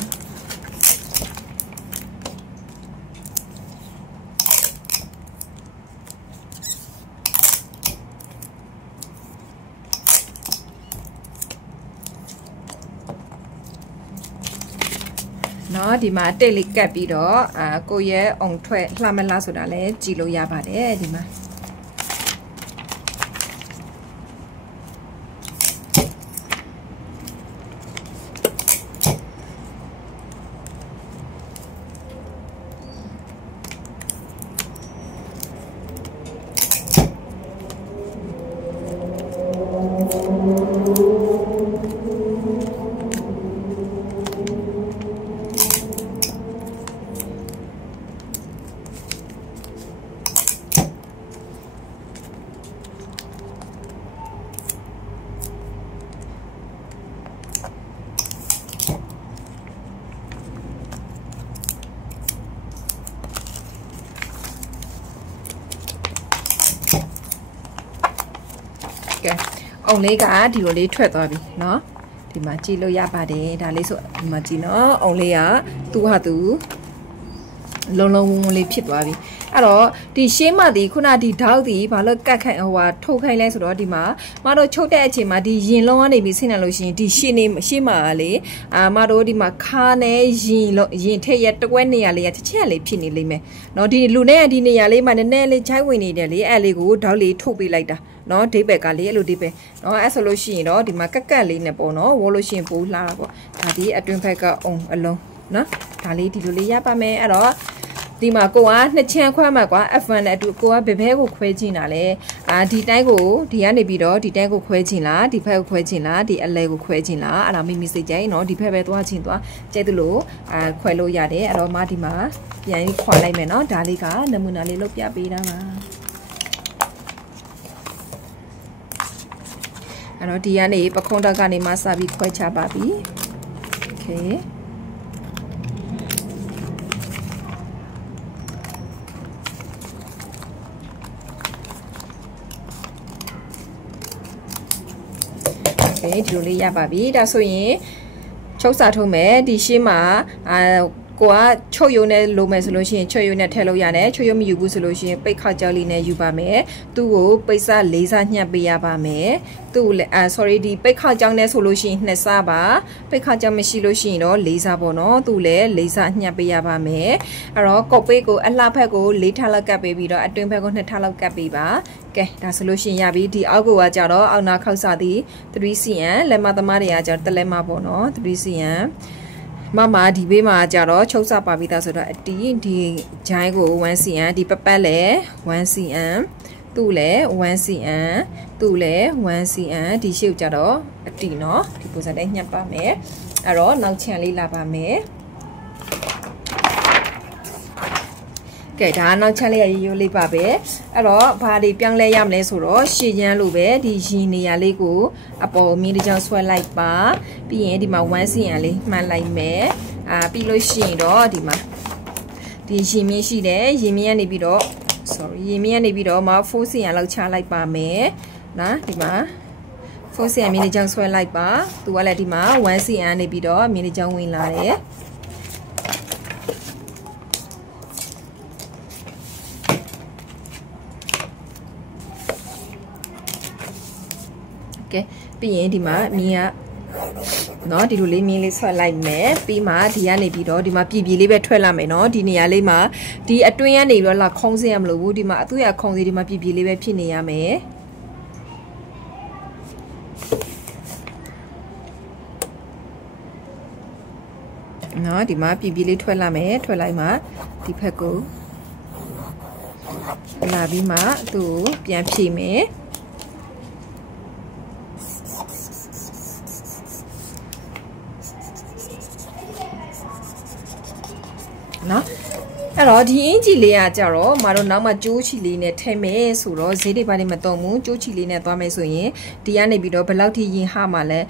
เนาะဒီမှာတိတ်လေးကတ်ပြီးတော့ကိုရဲ့အောင်ထွက်လှမလားဆိုတာလည်းကြည့်လို့ရပါတယ်ဒီမှာ အောင်လေးကဒီလိုလေးထွက်သွားပြီနော်ဒီမှာကြည့်လို့ရပါတယ်ဒါလေးဆိုဒီမှာကြည့်နော်အောင်လေးကသူ့ဟာသူလုံးလုံးဝုံလေးဖြစ်သွားပြီအဲ့တော့ဒီရှင်းမဒီခုနဒီဓာတ်ဒီဘာလို့ကတ်ခိုင်ဟိုဟာထုတ်ခိုင်းလဲဆိုတော့ဒီမှာမတို့ချုပ်တဲ့အချိန်မှာဒီရင်လုံးကနေပြီးဆင်းနေလို့ရှိရင်ဒီရှင်းနေရှင်းမှာလေမတို့ဒီမှာခါနဲ့ရင်ထက်ရတကွဲနေရလေးကတစ်ချက်လေးဖြစ်နေလိမ့်မယ်နော်ဒီလူနဲ့ဒီနေရာလေးမှာနည်းနည်းလေးချိုင်းဝင်နေတယ်လေအဲ့လေးကိုဓာတ်လေးထုတ်ပေးလိုက်တာနော်ဒိဘက်ကလေးအဲ့လိုဒိဘက်နော်အဲ့ဆိုလို့ရှိရင်တော့ဒီမှာကက်ကက်လေးနဲ့ပေါ့နော်ဝိုးလို့ရှိရင်ပိုးလှတာပေါ့ဒါဒီအတွင်းဘက်ကအောင်အလုံးနော်ဒါလေးဒီလိုလေးရပါမယ်အဲ့တော့ဒီမှာကိုကနှစ်ချမ်းခွဲမှာကွာ F1 နဲ့အတူကိုကဘယ်ဘဲကိုခွဲချင်တာလဲဒီတိုင်းကိုဒီကနေပြီးတော့ဒီတိုင်းကိုခွဲချင်လားဒီဘက်ကိုခွဲချင်လားဒီအလဲကိုခွဲချင်လားအဲ့ဒါမိမိစိတ်ကြိုက်နော်ဒီဘက်ပဲသွားချင်သွားကြိုက်သလိုခွဲလို့ရတယ်အဲ့တော့မဒီမှာပြန်ခွာလိုက်မယ်နော်ဒါလေးကနမူနာလေးလုပ်ပြပေးတာပါအဲ့တော့ဒီကနေပခုံးတက်ကနေမှစပြီးခွဲချပါပြီโอเคဒီလိုလေးရပါပြီဒါဆိုရင်ချုပ်စာထုတ်မယ်ဒီရှင်းမှာကိုကချုပ်ရုံနဲ့လိုမယ်ဆိုလို့ရှိရင်ချုပ်ရုံနဲ့ထည့်လို့ရတယ်ချုပ်ရုံမယူဘူးဆိုလို့ရှိရင်ပိတ်ခောက်ကြောက်လေးနဲ့ယူပါမယ်သူ့ကိုပိတ်စ၄စားညှပ်ပေးရပါမယ်သူ့sorry ဒီပိတ်ခောက်ကြောက်နဲ့ဆိုလို့ရှိရင်2စားပါပိတ်ခောက်ကြောက်မရှိလို့ရှိရင်တော့4စားပေါ့နော်သူ့လည်း4စားညှပ်ပေးရပါမယ်အဲ့တော့ကော့ပိတ်ကိုအလှဖက်ကို4ထားလောက်ကပ်ပေးပြီးတော့အတွင်းဘက်ကို2ထားလောက်ကပ်ပေးပါကဲဒါဆိုလို့ရှိရင်ရပြီဒီအောက်ကိုကကြတော့အောက်နာခောက်စသည် 3cm လက်မသမားတွေကကြတော့တလဲမပေါ့နော် 3cmမမဒီဘေးမှာကြတော့ချုပ်စပါပြီးသားဆိုတော့အတီးဒီဂျိုင်းကို 1cm ဒီပတ်ပတ်လဲ 1cm သူ့လဲ 1cm သူ့လဲ 1cm ဒီရှေ့ကြတော့အတီးเนาะဒီပုံစံနဲ့ညှပ်ပါမယ်အဲ့တော့နောက်ချန်လေးလာပါမယ်ကဲဒါနောက်ချန်လေးရိုးရိုးလေးပါပဲအဲ့တော့ဘာတွေပြောင်းလဲရမလဲဆိုတော့ရှည်ရမ်းလို့ပဲဒီရင်နေရာလေးကိုအပေါ်မြင်းတစ်ကြောင်ဆွဲလိုက်ပါပြီးရင်ဒီမှာ 1cm လေးမှန်လိုက်မယ်ပြီးလို့ရှိရင်တော့ဒီမှာဒီရင်မြင့်ရှိတယ်ရင်မြင့်ကနေပြီးတော့ sorry ရင်မြင့်ကနေပြီးတော့မှ 4cm လောက်ချလိုက်ပါမယ်နော်ဒီမှာ 4cm မြင်းတစ်ကြောင်ဆွဲလိုက်ပါသူကလည်းဒီမှာ 1cm နေပြီးတော့မြင်းတစ်ကြောင်ဝင်လာတယ်ကဲပြီးရင်ဒီမှာမြင်းကเนาะဒီလိုလေးမြင်းလေးဆွဲလိုက်မယ်ပြီးမှဒီကနေပြီးတော့ဒီမှာပြည်လေးပဲထွက်လာမယ်เนาะဒီနေရာလေးမှာဒီအတွင်းကနေပြီးတော့လာခုံးစင်းရမလို့ဘူးဒီမှာအသူရခုံးစီဒီမှာပြည်လေးပဲဖြစ်နေရမယ်เนาะဒီမှာပြည်လေးထွက်လာမယ်ထွက်လိုက်မှဒီဘက်ကိုလာပြီးမှသူ့ကိုပြန်ဖြည့်မယ်နော်အဲ့တော့ဒီအင်ဂျီလေးကကြတော့မတို့နောက်မှကျိုးချီလေးနဲ့ထဲမယ်ဆိုတော့ဈေးတွေဘာတွေမတုံဘူးကျိုးချီလေးနဲ့သွားမယ်ဆိုရင်ဒီကနေပြီးတော့ဘယ်လောက်ထိရင်ဟာမှာလဲ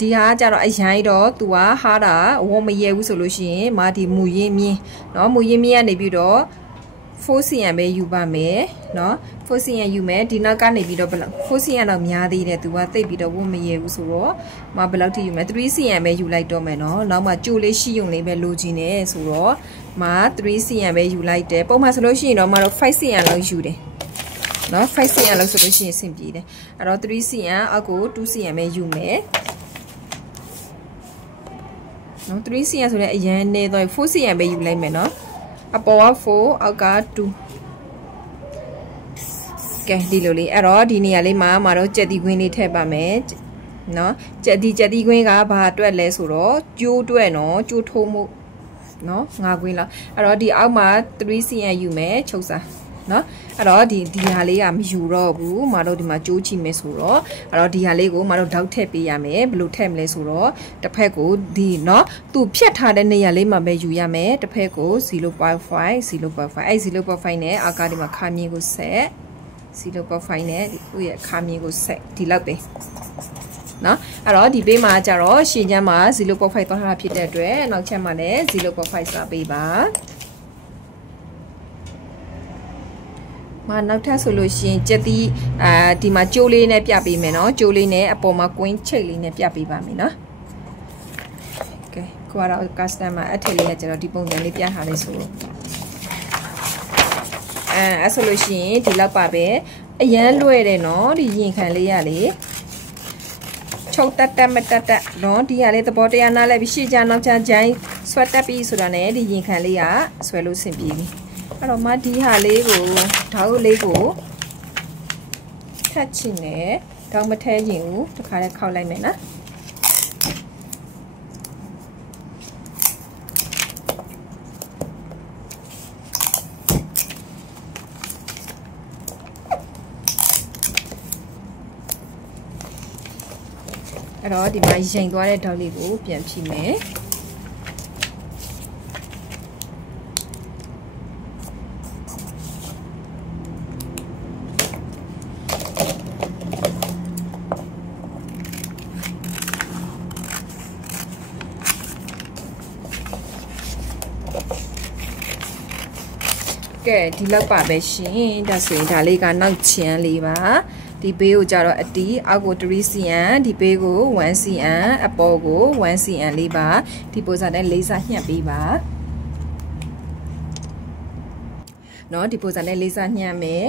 ဒီဟာကကြတော့အရင်တော့သူကဟာတာဝမရဲဘူးဆိုလို့ရှိရင်မဒီမူရင်းမြင်းเนาะမူရင်းမြင်းကနေပြီးတော့ 4cm ပဲယူပါမယ်เนาะ 4cm ယူမယ်ဒီနောက်ကနေပြီးတော့ဘယ်လောက် 4cm တော့များသေးတယ်သူကတိတ်ပြီးတော့ဝမရဲဘူးဆိုတော့မဘယ်လောက်ထိယူမယ် 3cm ပဲယူလိုက်တော့မယ်เนาะနောက်မှကျိုးလေးရှိုံလေးပဲလိုချင်တယ်ဆိုတော့မ 3cm ပဲယူလိုက်တယ်ပုံမှန်ဆိုလို့ရှိရင်တော့မတော့ 5cm လောက်ယူတယ်เนาะ 5cm လောက်ဆိုလို့ရှိရင်အဆင်ပြေတယ်အဲ့တော့ 3cm အောက်ကို 2cm ပဲယူမယ်เนาะ 3cm ဆိုတဲ့အရင်နေတော့ 4cm ပဲယူလိုက်မယ်เนาะအပေါ်က4အောက်က2ကဲဒီလိုလေးအဲ့တော့ဒီနေရာလေးမှာမတော့ကြက်တီခွင်းလေးထည့်ပါမယ်เนาะကြက်တီခွင်းကဘာအတွက်လဲဆိုတော့ကျိုးအတွက်เนาะကျိုးထိုးမှုเนาะငါခွင်းလားအဲ့တော့ဒီအောက်မှာ 3cm ယူမယ်ချုပ်စာเนาะအဲ့တော့ဒီဟာလေးကမယူတော့ဘူးမတော့ဒီမှာကျိုးချီမယ်ဆိုတော့အဲ့တော့ဒီဟာလေးကိုမတော့တောက်ထည့်ပေးရမယ်ဘယ်လိုထည့်မလဲဆိုတော့တစ်ဖက်ကိုဒီเนาะသူဖြတ်ထားတဲ့နေရာလေးမှာပဲယူရမယ်တစ်ဖက်ကို 0.5 အဲ့ 0.5 နဲ့အောက်ကဒီမှာခါမြင့်ကိုဆက် 0.5 နဲ့သူ့ရဲ့ခါမြင့်ကိုဆက်ဒီလောက်ပဲเนาะအဲ့တော့ဒီဘေးမှာကျတော့ရှင်းချမ်းမှာ 0.5 သွားထားဖြစ်တဲ့အတွက်နောက်ချက်မှာလည်း 0.5 စာပေးပါ မှာနောက်ထပ်ဆိုလို့ရှိရင်ကြက်တီးဒီမှာကျိုးလေးနဲ့ပြပေးမယ်နော်ကျိုးလေးနဲ့အပေါ်မှာကွင်းချိတ်လေးနဲ့ပြပေးပါမယ်နော်ကဲကိုကတော့ customer အထက်လေးကကျတော့ဒီပုံစံလေးပြထားလေးဆိုလို့အဲ့ဆိုလို့ရှိရင်ဒီလောက်ပါပဲအရန်လွယ်တယ်နော်ဒီရင်ခံလေးရလေချုပ်တက်မတက်နော်ဒီကလေးသဘောတရားနားလဲပြီးရှေ့ကြနောက်ချဂျိုင်းဆွဲတက်ပြီးဆိုတာနဲ့ဒီရင်ခံလေးကဆွဲလို့ဆင်ပြေပြီအဲ့တော့မဒီဟာလေးကိုဓာတ်လေးကိုထက်ချင်တယ်ဓာတ်မထဲချင်ဘူးတခါလေးခောက်လိုက်မယ်နော်အဲ့တော့ဒီမှာရင်သွားတဲ့ဓာတ်လေးကိုပြန်ဖြည့်မယ်ကဲဒီလောက်ပါပဲရှင်ဒါဆိုရင်ဒါလေးကနောက်ချမ်းလေးပါဒီဘေးကိုကြတော့အတီးအောက်ကို3 cm ဒီဘေးကို1 cm အပေါ်ကို1 cm လေးပါဒီပုံစံနဲ့လေးစားညှပ်ပေးပါเนาะဒီပုံစံနဲ့လေးစားညှပ်မယ်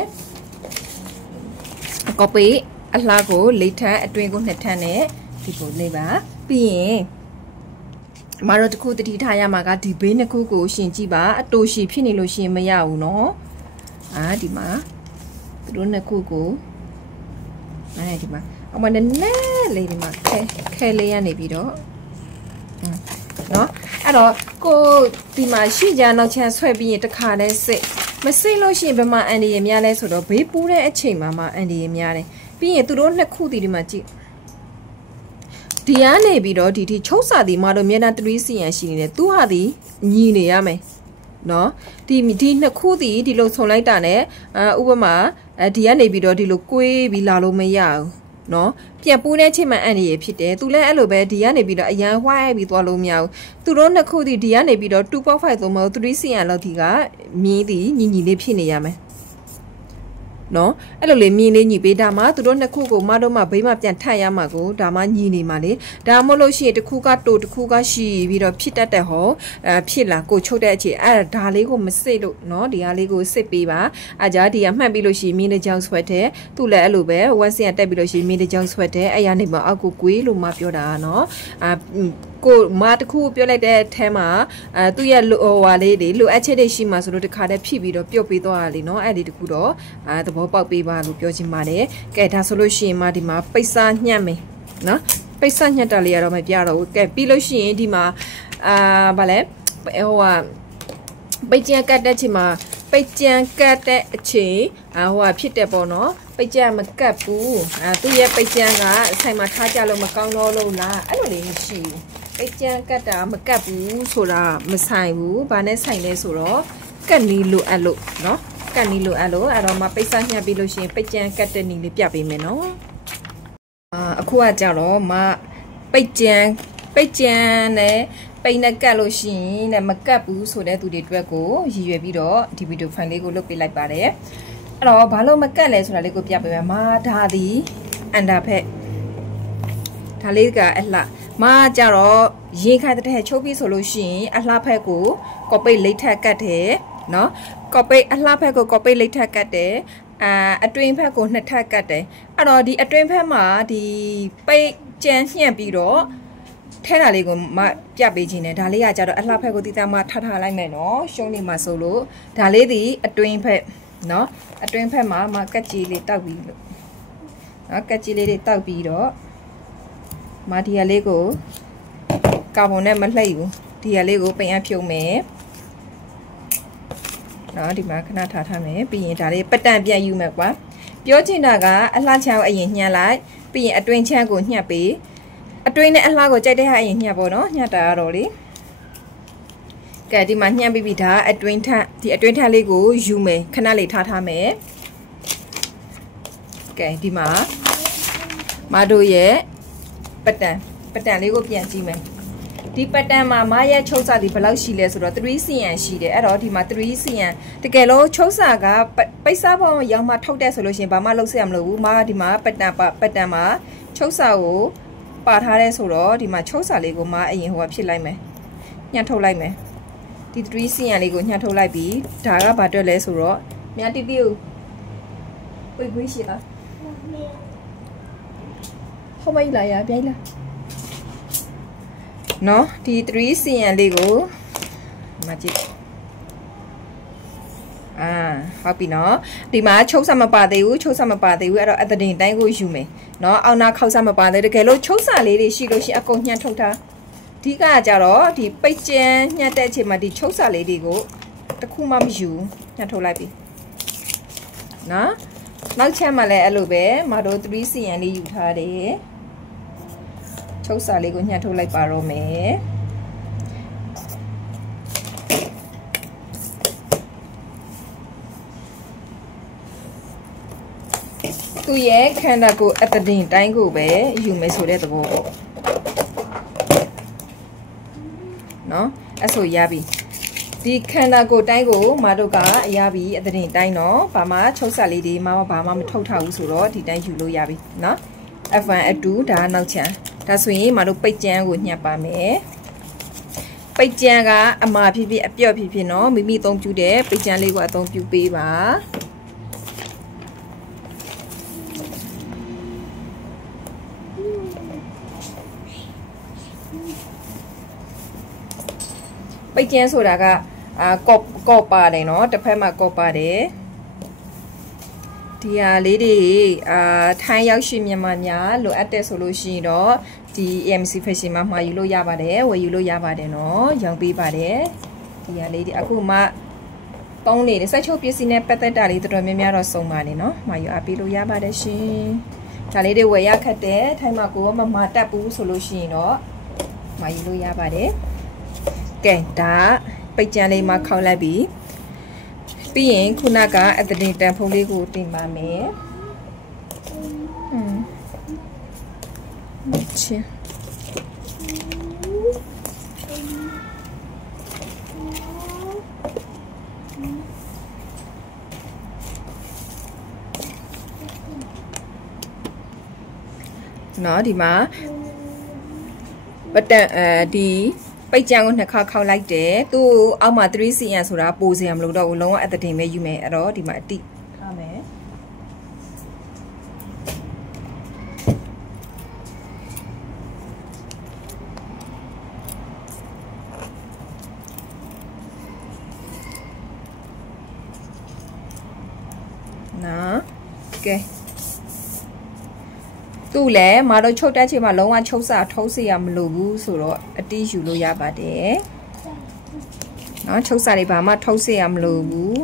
ကော်ပီအလှကိုလေးထပ်အတွင်းကို2ထပ်နဲ့ဒီပုံလေးပါပြီးရင်မတော်တခုတတိထားရမှာကဒီဘေးနှစ်ခုကိုရှင်ကြည့်ပါအတူရှိဖြစ်နေလို့ရှင်မရဘူးเนาะဒီမှာသူတို့နှစ်ခုကိုဒီမှာအမနဲ့လေးဒီမှာခဲလေးရနေပြီးတော့เนาะအဲ့တော့ကိုဒီမှာရှိကြနောက်ချမ်းဆွဲပြီးရင်တခါတည်းစိတ်မစိတ်လို့ရှိရင်ဘယ်မှာအန်ဒီရများလဲဆိုတော့ဘေးပူးတဲ့အချိန်မှာအန်ဒီရများတယ်ပြီးရင်သူတို့နှစ်ခုဒီမှာကြည့်ဒီကနေပြီးတော့ဒီချုပ်စာဒီမှာတော့မျက်နှာ3 cm ရှိနေတယ်သူဟာဒီညီနေရမယ်နော်ဒီနှစ်ခုဒီလိုဆုံလိုက်တာနဲ့ဥပမာဒီကနေပြီးတော့ဒီလိုကွေးပြီးလာလို့မရဘူးနော်ပြန်ပူးတဲ့ချိန်မှအန်ဒီရဖြစ်တယ်သူလည်းအဲ့လိုပဲဒီကနေပြီးတော့အရန်ဝိုင်းပြီးသွားလို့မရဘူးသူတို့နှစ်ခုဒီကနေပြီးတော့ 2.5 သုံးမဟုတ်3 cm လောက်ဒီကမြင်းဒီညီလေးဖြစ်နေရမယ်နော်အဲ့လိုလေမြင်းလေးညီပေးဒါမှသူတို့နှစ်ခုကိုမတော့မှဘေးမှာပြန်ထပ်ရမှာကိုဒါမှညီနေမှာလေဒါမှမဟုတ်လို့ရှိရင်တစ်ခုကတိုတစ်ခုကရှိပြီးတော့ဖြစ်တတ်တဲ့ဟောဖြစ်လာကိုချုပ်တဲ့အချိန်အဲ့ဒါလေးကိုမစစ်လို့နော်ဒီဟာလေးကိုစစ်ပေးပါအကြဒီကမှတ်ပြီးလို့ရှိရင်မြင်းတစ်ကြောင်ဆွဲတဲ့သူ့လည်းအဲ့လိုပဲ1 cm တက်ပြီးလို့ရှိရင်မြင်းတစ်ကြောင်ဆွဲတဲ့အဲ့ရနေမှာအောက်ကိုကွေးလို့မပြောတာနော်ကိုမတခုပြောလိုက်တဲ့အထဲမှာသူ့ရဲ့ဟိုဟာလေးတွေလိုအပ်ချက်တွေရှိမှဆိုလို့တခါတည်းဖြစ်ပြီးတော့ပြုတ်ပေးသွားတာလေနော်အဲ့ဒီတခုတော့သဘောပေါက်ပေးပါလို့ပြောချင်ပါတယ်ကဲဒါဆိုလို့ရှိရင်ဒီမှာပိတ်စာညှက်မယ်နော်ပိတ်စာညှက်တာလေးကတော့မပြတော့ဘူးကဲပြီးလို့ရှိရင်ဒီမှာဗာလဲဟိုဟာပိတ်ကြံကတ်တဲ့ချိန်မှာပိတ်ကြံကတ်တဲ့အချိန်ဟိုဟာဖြစ်တယ်ပေါ့နော်ပိတ်ကြံမကတ်ဘူးသူ့ရဲ့ပိတ်ကြံကဆိုင်မှာထားကြလို့မကောင်းတော့လို့လားအဲ့လိုလေးမရှိဘူးပိတ်ကြံကတ်တာမကတ်ဘူးဆိုတာမဆိုင်ဘူးဘာနဲ့ဆိုင်လဲဆိုတော့ကတ်နီလိုအပ်လို့နော်ကတ်နီလိုအပ်လို့အဲ့တော့မှပိတ်စညှပ်ပြီးလို့ရှိရင်ပိတ်ကြံကတ်တဲ့နီလေးပြပေးမယ်နော်အခုကကြတော့မပိတ်ကြံနဲ့ပိတ်နဲ့ကတ်လို့ရှိရင်လည်းမကတ်ဘူးဆိုတဲ့သူတွေအတွက်ကိုရည်ရွယ်ပြီးတော့ဒီဗီဒီယိုဖိုင်လေးကိုလုပ်ပေးလိုက်ပါတယ်အဲ့တော့ဘာလို့မကတ်လဲဆိုတာလေးကိုပြပေးမယ်မာဒါဒီအန်ဒါဖက်ဒါလေးကအလှမာကြတော့ရင်ခိုင်တဲ့ချုပ်ပြီးဆိုလို့ရှိရင်အလှဖက်ကိုကော်ပိတ်လိတ်ထက်ကတ်တယ်နော်ကော်ပိတ်အလှဖက်ကိုကော်ပိတ်လိတ်ထက်ကတ်တယ်အတွင်းဖက်ကို2ထက်ကတ်တယ်အဲ့တော့ဒီအတွင်းဖက်မှာဒီပိတ်ကြမ်းညှက်ပြီးတော့ထဲတာလေးကိုမပြပေးခြင်းနဲ့ဒါလေးကကြတော့အလှဖက်ကိုတိတမထထားလိုက်မယ်နော်ရှုံးနေမှာဆိုလို့ဒါလေးဒီအတွင်းဖက်နော်အတွင်းဖက်မှာမကတ်ကြီးလေးတောက်ပြီးလို့နော်ကတ်ကြီးလေးတွေတောက်ပြီးတော့မာဒီယာလေးကိုကာဗွန်နဲ့မလှိမ့်ဘူးဒီယာလေးကိုပိန်အပ်ဖြုံမယ်နော်ဒီမှာခဏထားမယ်ပြီးရင်ဒါလေးပတန်ပြန်ယူမယ်ကွာပြောချင်တာကအလှချောင်းအရင်ညှက်လိုက်ပြီးရင်အတွင်းချမ်းကိုညှက်ပေးအတွင်းနဲ့အလှကိုကြိုက်တဲ့ဟာအရင်ညှက်ပေါ့နော်ညှက်တာကတော့လေကဲဒီမှာညှက်ပြီးပြီဒါအတွင်းထက်ဒီအတွင်းထက်လေးကိုယူမယ်ခဏလေးထားမယ်ကဲဒီမှာမတို့ရဲ့ပတန်လေးကိုပြန်ကြည့်မယ် ဒီပတ်တန်မှာမရဲ့ချုပ်စာဒီဘယ်လောက်ရှိလဲဆိုတော့3 cm ရှိတယ်အဲ့တော့ဒီမှာ3 cm တကယ်လို့ချုပ်စာကပိတ်စားပေါင်းရောင်းမှထုတ်တဲ့ဆိုလို့ရှိရင်ဘာမှလုပ်စရာမလိုဘူးမဒီမှာပတ်တန်မှာချုပ်စာကိုပါထားတဲ့ဆိုတော့ဒီမှာချုပ်စာလေးကိုမအရင်ဟိုဖြစ်လိုက်မယ်ညှပ်ထုတ်လိုက်မယ်ဒီ3 cm လေးကိုညှပ်ထုတ်လိုက်ပြီးဒါကဘာအတွက်လဲဆိုတော့မြတ်တီတီကိုပိတ်ခွေးရှိလားဟိုမိလာရပြိုင်လားနော်ဒီ3 cm လေးကိုမကြည့်ဟုတ်ပြီနော်ဒီမှာချုပ်စာမပါသေးဘူးချုပ်စာမပါသေးဘူးအဲ့တော့အသတင်တိုင်းကိုယူမယ်နော်အောက်နာခောက်စာမပါသေးတကယ်လို့ချုပ်စာလေးတွေရှိလို့ရှိရင်အကုန်ညှပ်ထုတ်ထားအဓိကကြတော့ဒီပိတ်ကျန်းညှပ်တဲ့အချိန်မှာဒီချုပ်စာလေးတွေကိုတစ်ခုမှမယူညှပ်ထုတ်လိုက်ပြီနော်နောက်ချက်မှလည်းအဲ့လိုပဲမတို့3 cm လေးယူထားတယ်ချုပ်စာလေးကိုညှပ်ထုတ်လိုက်ပါတော့မယ်သူရဲ့ခန္ဓာကိုယ်အတတင်တိုင်းကိုပဲယူမယ်ဆိုတဲ့သဘောပေါ့နော်အဲ့ဆိုရပြီဒီခန္ဓာကိုယ်တိုင်းကိုမတို့ကအရပြီအတတင်တိုင်းတော့ဘာမှချုပ်စာလေးတွေဘာမှမထုတ်ထားဘူးဆိုတော့ဒီတိုင်းယူလို့ရပြီနော် F1 F2 ဒါနောက်ချမ်းဒါဆိုရင်မတို့ပိတ်ကြမ်းကိုညှပ်ပါမယ်ပိတ်ကြမ်းကအမာဖြစ်ဖြစ်အပြော့ဖြစ်ဖြစ်နော်မိမိအသုံးပြုတဲ့ပိတ်ကြမ်းလေးကိုအသုံးပြုပေးပါပိတ်ကျန်းဆိုတာကကော့ပါတယ်နော်တစ်ဖက်မှာကော့ပါတယ်ဒီဟာလေးတွေထိုင်းရောက်ရှိမြန်မာများလိုအပ်တဲ့ဆိုလို့ရှိရင်တော့ဒီ AMC Fashion မှာမှာယူလို့ရပါတယ်ဝယ်ယူလို့ရပါတယ်နော်ရောင်းပေးပါတယ်ဒီဟာလေးတွေအခုမှသုံးနေတဲ့စက်ချုပ်ပစ္စည်းနဲ့ပတ်သက်တာလေးတော်တော်များများတော့စုံပါတယ်နော်မှာယူအားပေးလို့ရပါတယ်ရှင်ဒါလေးတွေဝယ်ရခက်တယ်ထိုင်းမှာကိုယ်ကမတက်ဘူးဆိုလို့ရှိရင်တော့မှာယူလို့ရပါတယ်ကဲဒါပိတ်ကြမ်းလေးမှာခောက်လိုက်ပြီးပြီးရင်ခုနကအသတင်တန်ဖုံးလေးကိုတင်ပါမယ်ချင်းနော်ဒီမှာပတ်တန်ဒီပိတ်ကြံကိုနှစ်ခါခောက်လိုက်တယ်သူ့အောက်မှာ3 cm ဆိုတာပိုစရာမလိုတော့ဘူးလုံးဝအသတင်ပဲယူမယ်အဲ့တော့ဒီမှာအတိထားမယ်နော်ကဲသူ့လည်းမတို့ချုပ်တက်ချိန်မှာလုံးဝချုပ်စာထုံးစရာမလိုဘူးဆိုတော့အတီးယူလို့ရပါတယ်เนาะချုပ်စာတွေဘာမှထုံးစရာမလိုဘူး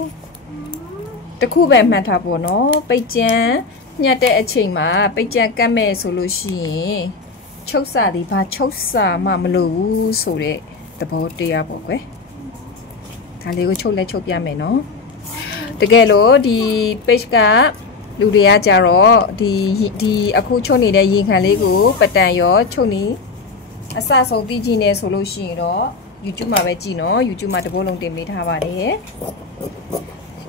တခုပဲမှတ်ထားပေါ့နော်ပိတ်ကြမ်းညှက်တဲ့အချိန်မှာပိတ်ကြမ်းကတ်မဲ့ဆိုလို့ရှိရင်ချုပ်စာတွေဘာချုပ်စာမှမလိုဘူးဆိုတဲ့သဘောတရားပေါ့ကွယ်ဒါလေးကိုချုပ်လဲချုပ်ပြမယ်နော်တကယ်လို့ဒီ page ကလူတွေကကြတော့ဒီအခုချုပ်နေတဲ့ရင်ခံလေးကိုပတန်ရောချုပ်နေအစဆုံးသိကြည့်နေဆိုလို့ရှိရင်တော့ YouTube မှာပဲကြည့်နော် YouTube မှာတပိုးလုံးတင်ပေးထားပါတယ်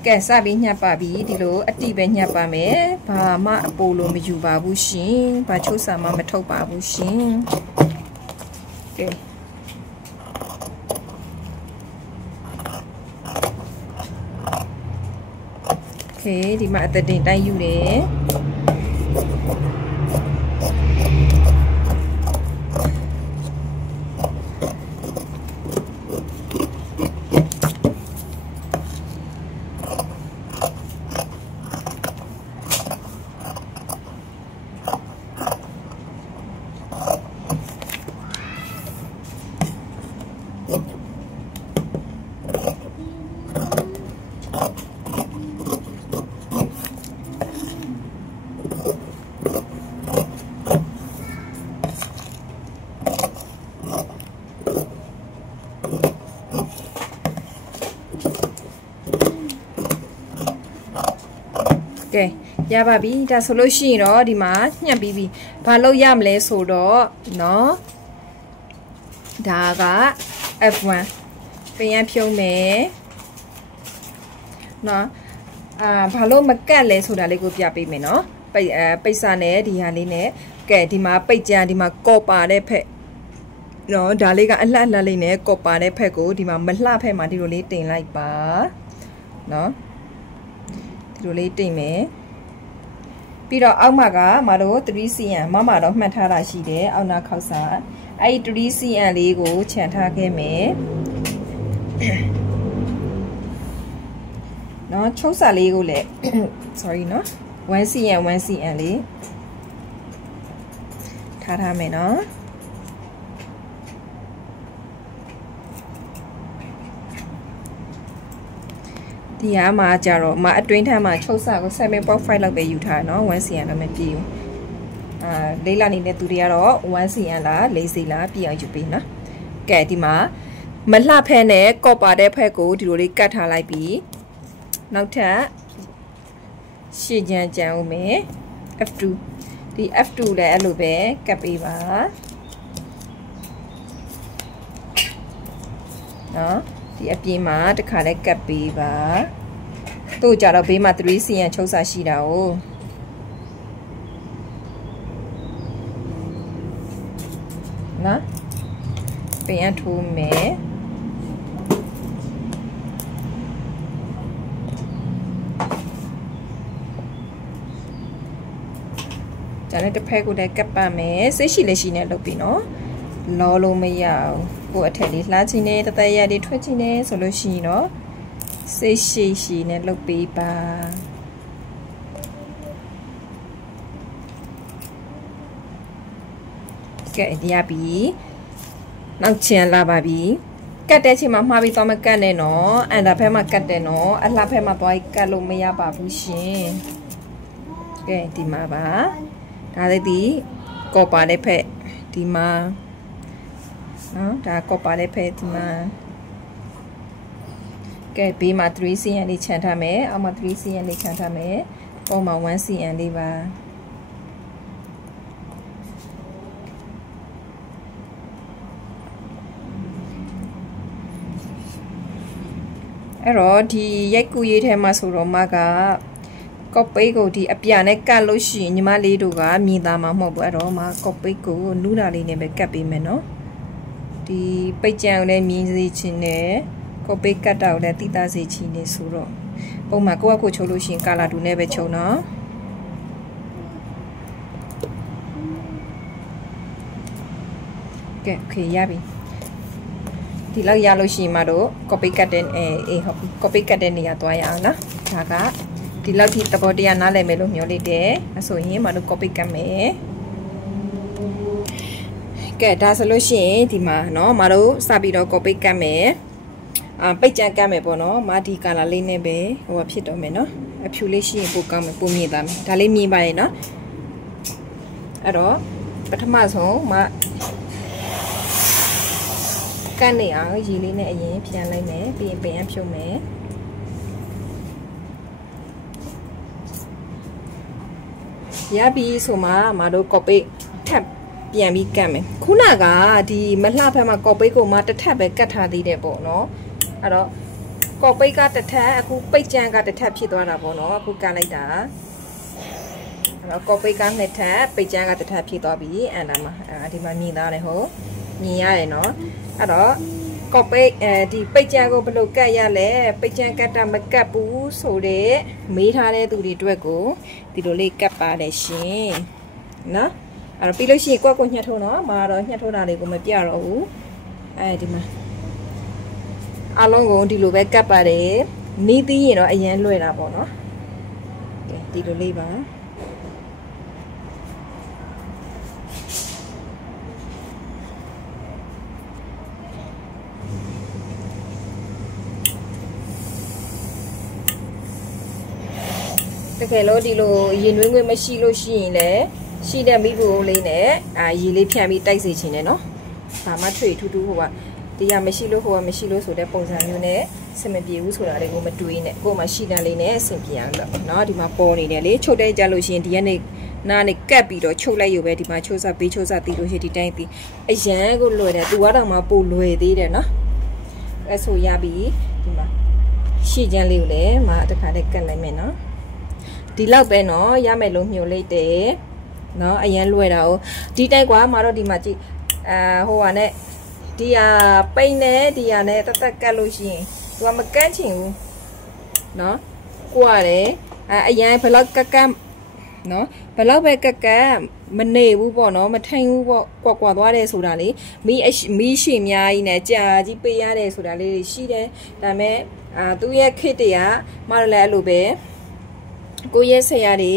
ကဲစပြီးညှပ်ပါပြီဒီလိုအတိပဲညှပ်ပါမယ်ဘာမှအပိုလိုမယူပါဘူးရှင်ဘာချုပ်စာမှမထုတ်ပါဘူးရှင်ကဲโอเคဒီမှာအသတင်တိုင်းယူတယ်ကဲရပါပြီဒါဆိုလို့ရှိရင်တော့ဒီမှာညှပ်ပြီးပြီဘာလို့ရမလဲဆိုတော့เนาะ ဒါက F1 ပြန်ရဖြုံးမယ်နော်ဘာလို့မကတ်လဲဆိုတာလေးကိုပြပေးမယ်နော်ပိတ်စာနဲ့ဒီဟာလေးနဲ့ကဲဒီမှာပိတ်ကြံဒီမှာကော့ပါတဲ့ဖက်နော်ဒါလေးကအလှလေးနဲ့ကော့ပါတဲ့ဖက်ကိုဒီမှာမလှဖက်မှာဒီလိုလေးတင်လိုက်ပါနော်ဒီလိုလေးတင်မယ်ပြီးတော့အောက်မှာကမတို့ 3cm မမတော့မှတ်ထားတာရှိတယ်အောက်နာခောက်စာအဲ့ဒီ 3cm လေးကိုခြံထားခဲ့မယ်နော်ချုပ်စာလေးကိုလည်း sorry နော် 1cm လေးထားမယ်နော်ဒီဟာမှာကြတော့အတွင်းထမ်းမှာချုပ်စာကို7.5လောက်ပဲယူထားနော် 1cm တော့မပြည့်ဘူးလေးလာနေတဲ့သူတွေကတော့ 1cm လား4cm လားပြည့်အောင်ယူပေးနော်ကဲဒီမှာမလှဖက်နဲ့ကော့ပါတဲ့ဖက်ကိုဒီလိုလေးကတ်ထားလိုက်ပြီးနောက်ထပ်ရှေ့ကြမ်းဦးမယ် F2 ဒီ F2 လည်းအဲ့လိုပဲကတ်ပေးပါနော်ဒီအပြင်မှာတစ်ခါလဲကတ်ပေးပါတို့ကြတော့ဘေးမှာ 3cm ချုပ်စာရှိတာ哦နော်ပြန်ထိုးမယ်ကျန်တဲ့တစ်ဖက်ကိုလည်းကပ်ပါမယ်စိတ်ရှိလက်ရှိနဲ့လုပ်ပြီနော်လောလို့မရဘူးကိုအထက်လေးလှချင်နေတသက်ရလေးထွက်ချင်နေဆိုလို့ရှိရင်တော့စိတ်ရှိနဲ့လုပ်ပေးပါကဲဒီရပြီနောက်ချင်လာပါပြီကတ်တဲ့ချိန်မှာမှားပြီးတော့မကတ်နဲ့နော်အန်တာဖက်မှာကတ်တယ်နော်အလှဖက်မှာသွားကတ်လို့မရပါဘူးရှင်ကဲဒီမှာပါဒါလေးဒီကောပါတဲ့ဖက်ဒီမှာနော်ဒါကောပါတဲ့ဖက်ဒီမှာကဲဘေးမှာ 3cm လေးခြံထားမယ်အောက်မှာ 3cm လေးခြံထားမယ်အောက်မှာ 1cm လေးပါအဲ့တော့ဒီရိုက်ကူရေးထဲမှာဆိုတော့မကကော့ပိတ်ကိုဒီအပြာနဲ့ကတ်လို့ရှိရင်ညီမလေးတို့ကမြင်သားမှာမဟုတ်ဘူးအဲ့တော့မကော့ပိတ်ကိုနူးတာလေးနဲ့ပဲကတ်ပေးမယ်နော်ဒီပိတ်ကြံကိုလည်းမြင်စေချင်တယ်ကော့ပိတ်ကတ်တာကိုလည်းတိသားစေချင်တယ်ဆိုတော့ပုံမှန်ကိုယ့်အကိုချိုးလို့ရှိရင်ကာလာတူနဲ့ပဲချုံနော်ကဲโอเคရပြီဒီလောက်ရလို့ရှိရင်မတို့ copy cut တဲ့ဟုတ် copy cut တဲ့နေရာသွားရအောင်နော်ဒါကဒီလောက်ထိသဘောတရားနားလည်မယ်လို့မျှော်လင့်တယ်အဲဆိုရင်မတို့ copy cut မယ်ကဲဒါဆိုလို့ရှိရင်ဒီမှာเนาะမတို့စပြီးတော့ copy cut မယ်ပိတ်ကြံကတ်မယ်ပေါ့နော်မာဒီ color လေးနဲ့ပဲဟိုဖြစ်တော့မယ်နော်အဖြူလေးရှိရင်ပိုကောင်းမယ်ပိုမြင်သားမယ်ဒါလေးမြင်ပါရဲ့နော်အဲ့တော့ပထမဆုံးမကတ်နေအောင်ရေလေးနဲ့အရင်ပြန်လိုက်မယ်ပြီးရင်ပင်အဖြုတ်မယ်ရပြီဆိုမှမတို့ copy ထပ်ပြန်ပြီးကတ်မယ်ခုနကဒီမလှဖက်မှာ copy ကိုမှတစ်ထပ်ပဲကတ်ထားသေးတယ်ပေါ့နော်အဲ့တော့ copy ကတစ်ထပ်အခုပိတ်ကြံကတစ်ထပ်ဖြစ်သွားတာပေါ့နော်အခုကတ်လိုက်တာအဲ့တော့ copy ကနှစ်ထပ်ပိတ်ကြံကတစ်ထပ်ဖြစ်သွားပြီအဲ့ဒါမှဒီမှာမြင်သားတယ်ဟုတ်မြင်ရတယ်နော်အဲ့တော့ copy ဒီပိတ်ကြံကိုဘယ်လိုကတ်ရလဲပိတ်ကြံကတ်တာမကတ်ဘူးဆိုတော့မေးထားတဲ့သူတွေအတွက်ကိုဒီလိုလေးကတ်ပါတယ်ရှင်နော်အဲ့တော့ပြီးလို့ရှိရင်ကိုညှက်ထိုးနော်မာတော့ညှက်ထိုးတာလေးကိုမပြတော့ဘူးအဲဒီမှာအလုံးကိုဒီလိုပဲကတ်ပါတယ်နီးသေးရင်တော့အရင်လွှဲတာပေါ့နော်ကဲဒီလိုလေးပါတကယ်လို့ဒီလိုရင်သွင်းခွင့်မရှိလို့ရှိရင်လည်းရှိတဲ့မိဖို့လေးနဲ့ရေလေးဖြန့်ပြီးတိုက်စေချင်တယ်နော်ဒါမှထွေထူးထူးဟိုက ဒီရမရှိလို့ဟိုကမရှိလို့ဆိုတဲ့ပုံစံမျိုးနဲ့စင်မပြေဘူးဆိုတာလေးကိုမတွေးနဲ့ကိုမှရှိတန်လေးနဲ့အဆင်ပြေအောင်လုပ်เนาะဒီမှာပေါ်နေတယ်လေချုပ်တဲ့ကြလို့ရှိရင်ဒီကနေနားနဲ့ကပ်ပြီးတော့ချုပ်လိုက်ရုံပဲဒီမှာချိုးစားပေးချိုးစားတီးလို့ရှိရင်ဒီတိုင်းတီးအရန်ကိုလွယ်တယ်သူကတော့မှပိုလွယ်သေးတယ်เนาะအဲ့ဆိုရပြီဒီမှာရှေ့ချမ်းလေးကိုလည်းမတခါတည်းကတ်လိုက်မယ်เนาะဒီလောက်ပဲเนาะရမယ်လို့ညှို့လိုက်တယ်เนาะအရန်လွယ်တာ哦ဒီတိုက်ကွာမတော့ဒီမှာကြည့်ဟိုဟာနဲ့ဒီဟာပိန်နဲ့ဒီဟာနဲ့တက်ကတ်လို့ရှိရင်သူကမကန့်ချင်ဘူးเนาะကွာတယ်အရန်ဘလောက်ကတ်เนาะဘလောက်ပဲကက်ကမနေဘူးပေါ့เนาะမထိုင်ဘူးပေါ့ကွာသွားတယ်ဆိုတာလေမီးရှိအများကြီးနဲ့ကြာကြီးပေးရတယ်ဆိုတာလေးရှိတယ်ဒါပေမဲ့သူ့ရဲ့ခစ်တွေကမရလဲအဲ့လိုပဲကိုရဲ့ဆရာတွေ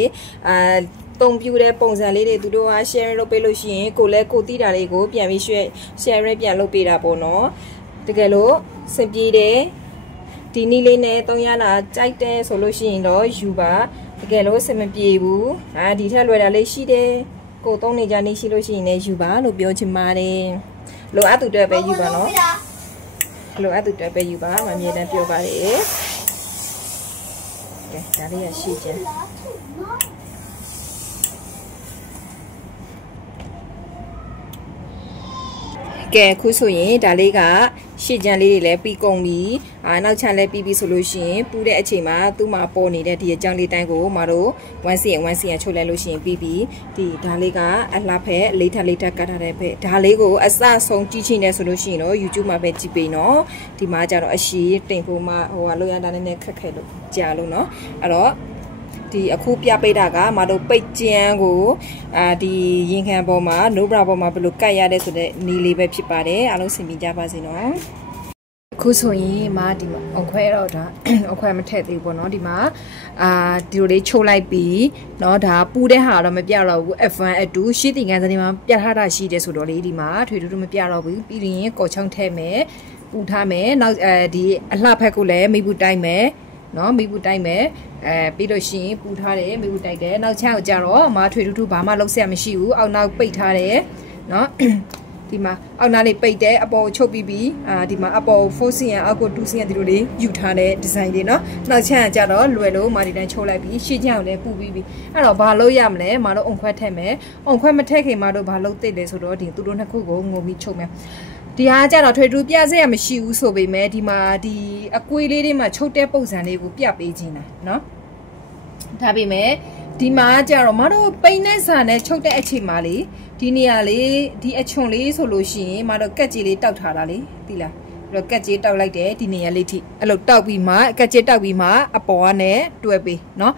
တုံပြူတဲ့ပုံစံလေးတွေသူတို့က share လုပ်ပေးလို့ရှိရင်ကိုလည်းကိုသိတာလေးကိုပြန်ပြီး share ပြန်လုပ်ပေးတာပေါ့နော်တကယ်လို့စင်ပြေတယ်ဒီနည်းလေးနဲ့300လာကြိုက်တယ်ဆိုလို့ရှိရင်တော့ယူပါတကယ်လို့စင်မပြေဘူးဒီထက်လွယ်တာလေးရှိတယ်ကိုသုံးနေကြနေရှိလို့ရှိရင်လည်းယူပါလို့ပြောချင်ပါတယ်လိုအပ်သူတွေပဲယူပါနော်လိုအပ်သူတွေပဲယူပါမမြင်တမ်းပြောပါတယ်ကဲဒါလေးရရှိချင်ကဲခုဆိုရင်ဒါလေးကရှေ့ချမ်းလေးတွေလည်းပြီးကုန်ပြီနောက်ချမ်းလည်းပြီးပြီဆိုလို့ရှိရင်ပူတဲ့အချိန်မှာသူ့မှာပေါ်နေတဲ့ဒီအကြောင်းလေးတိုင်းကိုမတို့1 cm ချုပ်လိုက်လို့ရှိရင်ပြီးပြီဒီဒါလေးကအလှဖက်လေးထပ်ကတ်ထားတဲ့ဖက်ဒါလေးကိုအစဆုံးကြည့်ချင်းနေဆိုလို့ရှိရင်တော့ YouTube မှာပဲကြည့်ပေးနော်ဒီမှာကျတော့အရှိတင်ဖို့မှဟိုကလိုရတာနဲ့ခက်ခဲလို့ကြာလို့နော်အဲ့တော့ဒီအခုပြပိတ်တာကမတို့ပိတ်ကျန်းကိုဒီရင်ခံပေါ်မှာ no bra ပေါ်မှာဘယ်လိုကတ်ရတဲ့ဆိုတဲ့နီလေးပဲဖြစ်ပါတယ်အားလုံးဆင်ပြေကြပါစေနော်အခုဆိုရင်မဒီမှာအခွဲတော့ဒါအခွဲမထည့်သေးဘူးပေါ့နော်ဒီမှာဒီလိုလေးချိုးလိုက်ပြီးเนาะဒါပူတဲ့ဟာတော့မပြတော့ဘူး F1 F2 ရှင်းတင်ကန်စနေမှာပြထားတာရှိတယ်ဆိုတော့လေဒီမှာထွေထူးမပြတော့ဘူးပြီးရင်ကော်ချောင်းထည့်မယ်ပူထားမယ်နောက်ဒီအလှဖက်ကိုလည်းမိဘူးတိုက်မယ်နော်မိဘူးတိုက်မယ်ပြီးတော့ရှင်ပူထားတယ်မိဘူးတိုက်တယ်နောက်ချောင်းကြတော့မထွေထူးဘာမှလုပ်ဆက်မရှိဘူးအောက်နောက်ပိတ်ထားတယ်နော်ဒီမှာအောက်နားလေးပိတ်တယ်အပေါ်ချုပ်ပြီးပြီးဒီမှာအပေါ်4 cm အောက်ကို2 cm ဒီလိုလေးယူထားတဲ့ဒီဇိုင်းလေးနော်နောက်ချမ်းကြတော့လွယ်လို့မာဒီတန်းချိုးလိုက်ပြီးရှေ့ချမ်းကိုလည်းပူပြီးပြီးအဲ့တော့ဘာလို့ရမလဲမတို့အုံခွက်ထည့်မယ်အုံခွက်မထည့်ခင်မတို့ဘာလို့သိတယ်ဆိုတော့ဒီသူတို့နှစ်ခုကိုငုံပြီးချုပ်မယ်ဒီဟာကြတော့ထွေထူးပြစရာမရှိဘူးဆိုပေမဲ့ဒီမှာဒီအကွေးလေးတွေမှာချုပ်တဲ့ပုံစံလေးကိုပြပေးခြင်းတာနော်ဒါပေမဲ့ဒီမှာကြတော့မတို့ပိန်နဲ့ဆန်နဲ့ချုပ်တဲ့အချိန်မှာလေဒီနေရာလေးဒီအချွန်လေးဆိုလို့ရှိရင်မတို့ကက်ကြီးလေးတောက်ထားတာလေသိလားအဲ့တော့ကက်ကြီးတောက်လိုက်တယ်ဒီနေရာလေးထိအဲ့လိုတောက်ပြီးမှကက်ကြီးတောက်ပြီးမှအပေါ်ကနဲ့တွဲပေးနော်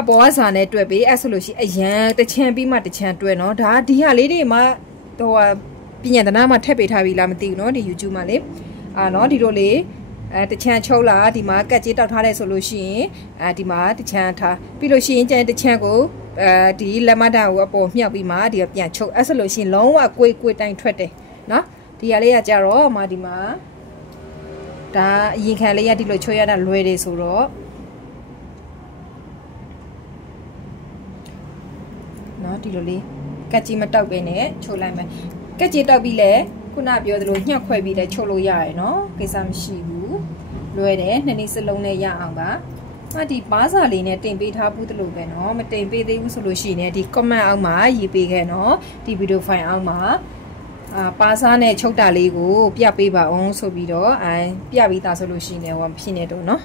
အပေါ်ကဆန်နဲ့တွဲပေးအဲ့ဆိုလို့ရှိရင်အရန်တချမ်းပြီးမှတချမ်းတွဲနော်ဒါဒီဟာလေးတွေမှာဟိုပညာသနာမှာထည့်ပေးထားပြီလားမသိဘူးเนาะဒီ YouTube မှာလေเนาะဒီလိုလေတချမ်းချုပ်လာဒီမှာကက်ကြီးတောက်ထားတယ်ဆိုလို့ရှိရင်ဒီမှာတချမ်းထားပြီးလို့ရှိရင်ကျန်တချမ်းကိုဒီလက်မတာကိုအပေါ်မြှောက်ပြီးမှဒီကပြန်ချုပ်အဲ့ဆိုလို့ရှိရင်လုံးဝကွေးတိုင်းထွက်တယ်เนาะဒီဟာလေးကကြတော့မှဒီမှာဒါအရင်ခံလေးရဒီလိုချုပ်ရတာလွယ်တယ်ဆိုတော့เนาะဒီလိုလေးကက်ကြီးမတောက်ပဲနဲ့ချုပ်လိုက်မယ်ကက်ကြီးတောက်ပြီးလဲခုနပြောသလိုညှက်ခွဲပြီးလဲချုပ်လို့ရတယ်နော်ကိစ္စမရှိဘူးလွယ်တယ်နှစ်နည်းစလုံးနဲ့ရအောင်ပါဒီပါးစာလေးနဲ့တင်ပေးထားဘူးသလိုပဲနော်မတင်ပေးသေးဘူးဆိုလို့ရှိရင်ဒီ comment အောက်မှာရေးပေးခဲ့နော်ဒီဗီဒီယိုဖိုင်အောက်မှာပါးစာနဲ့ချုပ်တာလေးကိုပြပေးပါအောင်ဆိုပြီးတော့ပြပြီးသားဆိုလို့ရှိရင်ဟိုဖြစ်နေတော့နော်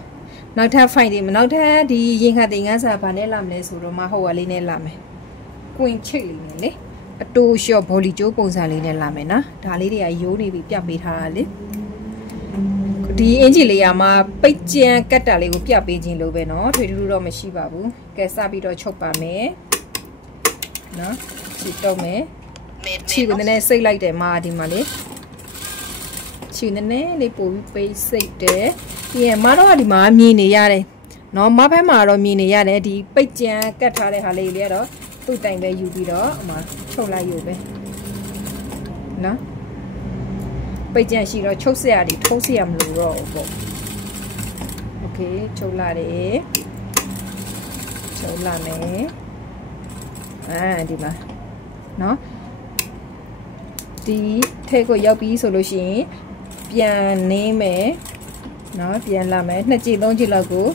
နောက်ထပ် file တွေနောက်ထပ်ဒီရင်ခတ်တင်ငန်းစာဘာနဲ့လာမလဲဆိုတော့မဟုတ်ပါလေးနဲ့လာမယ်ကွင်ချိတ်လေးနဲ့လေအတိုးလျှော့ဘောလီကျိုးပုံစံလေးနဲ့လာမယ်နော်ဒါလေးတွေကရိုးနေပြီပြပေးထားတာလေဒီအင်ဂျီလေးကမှပိတ်ကြံကတ်တာလေးကိုပြပေးခြင်းလို့ပဲနော်ထွေထူးတော့မရှိပါဘူးကဲစပြီးတော့ချုပ်ပါမယ်နော်ချီတော့မယ်ချီကိုနည်းနည်းစိတ်လိုက်တယ်မာဒီမှာလေချီနည်းနည်းလေးပို့ပြီးပိတ်စိတ်တယ်ပြီးရင်မတော့ဒီမှာမြင်နေရတယ်နော်မဘက်မှာတော့မြင်နေရတယ်ဒီပိတ်ကြံကတ်ထားတဲ့ဟာလေးတွေကတော့သူ့တိုင်ပဲယူပြီးတော့အမချုပ်လိုက်ရုံပဲနော်ပိတ်ကြံရှိတော့ချုပ်စရာတွေထိုးစရာမလိုတော့ဘူးပေါ့โอเคချုပ်လာတယ်ချုပ်လာမယ်ဒီမှာနော်ဒီထဲကိုရောက်ပြီးဆိုလို့ရှိရင် ပြန်နင်းမယ်နော်ပြန်လာမယ်2ကြိမ်3ကြိမ်လောက်ကို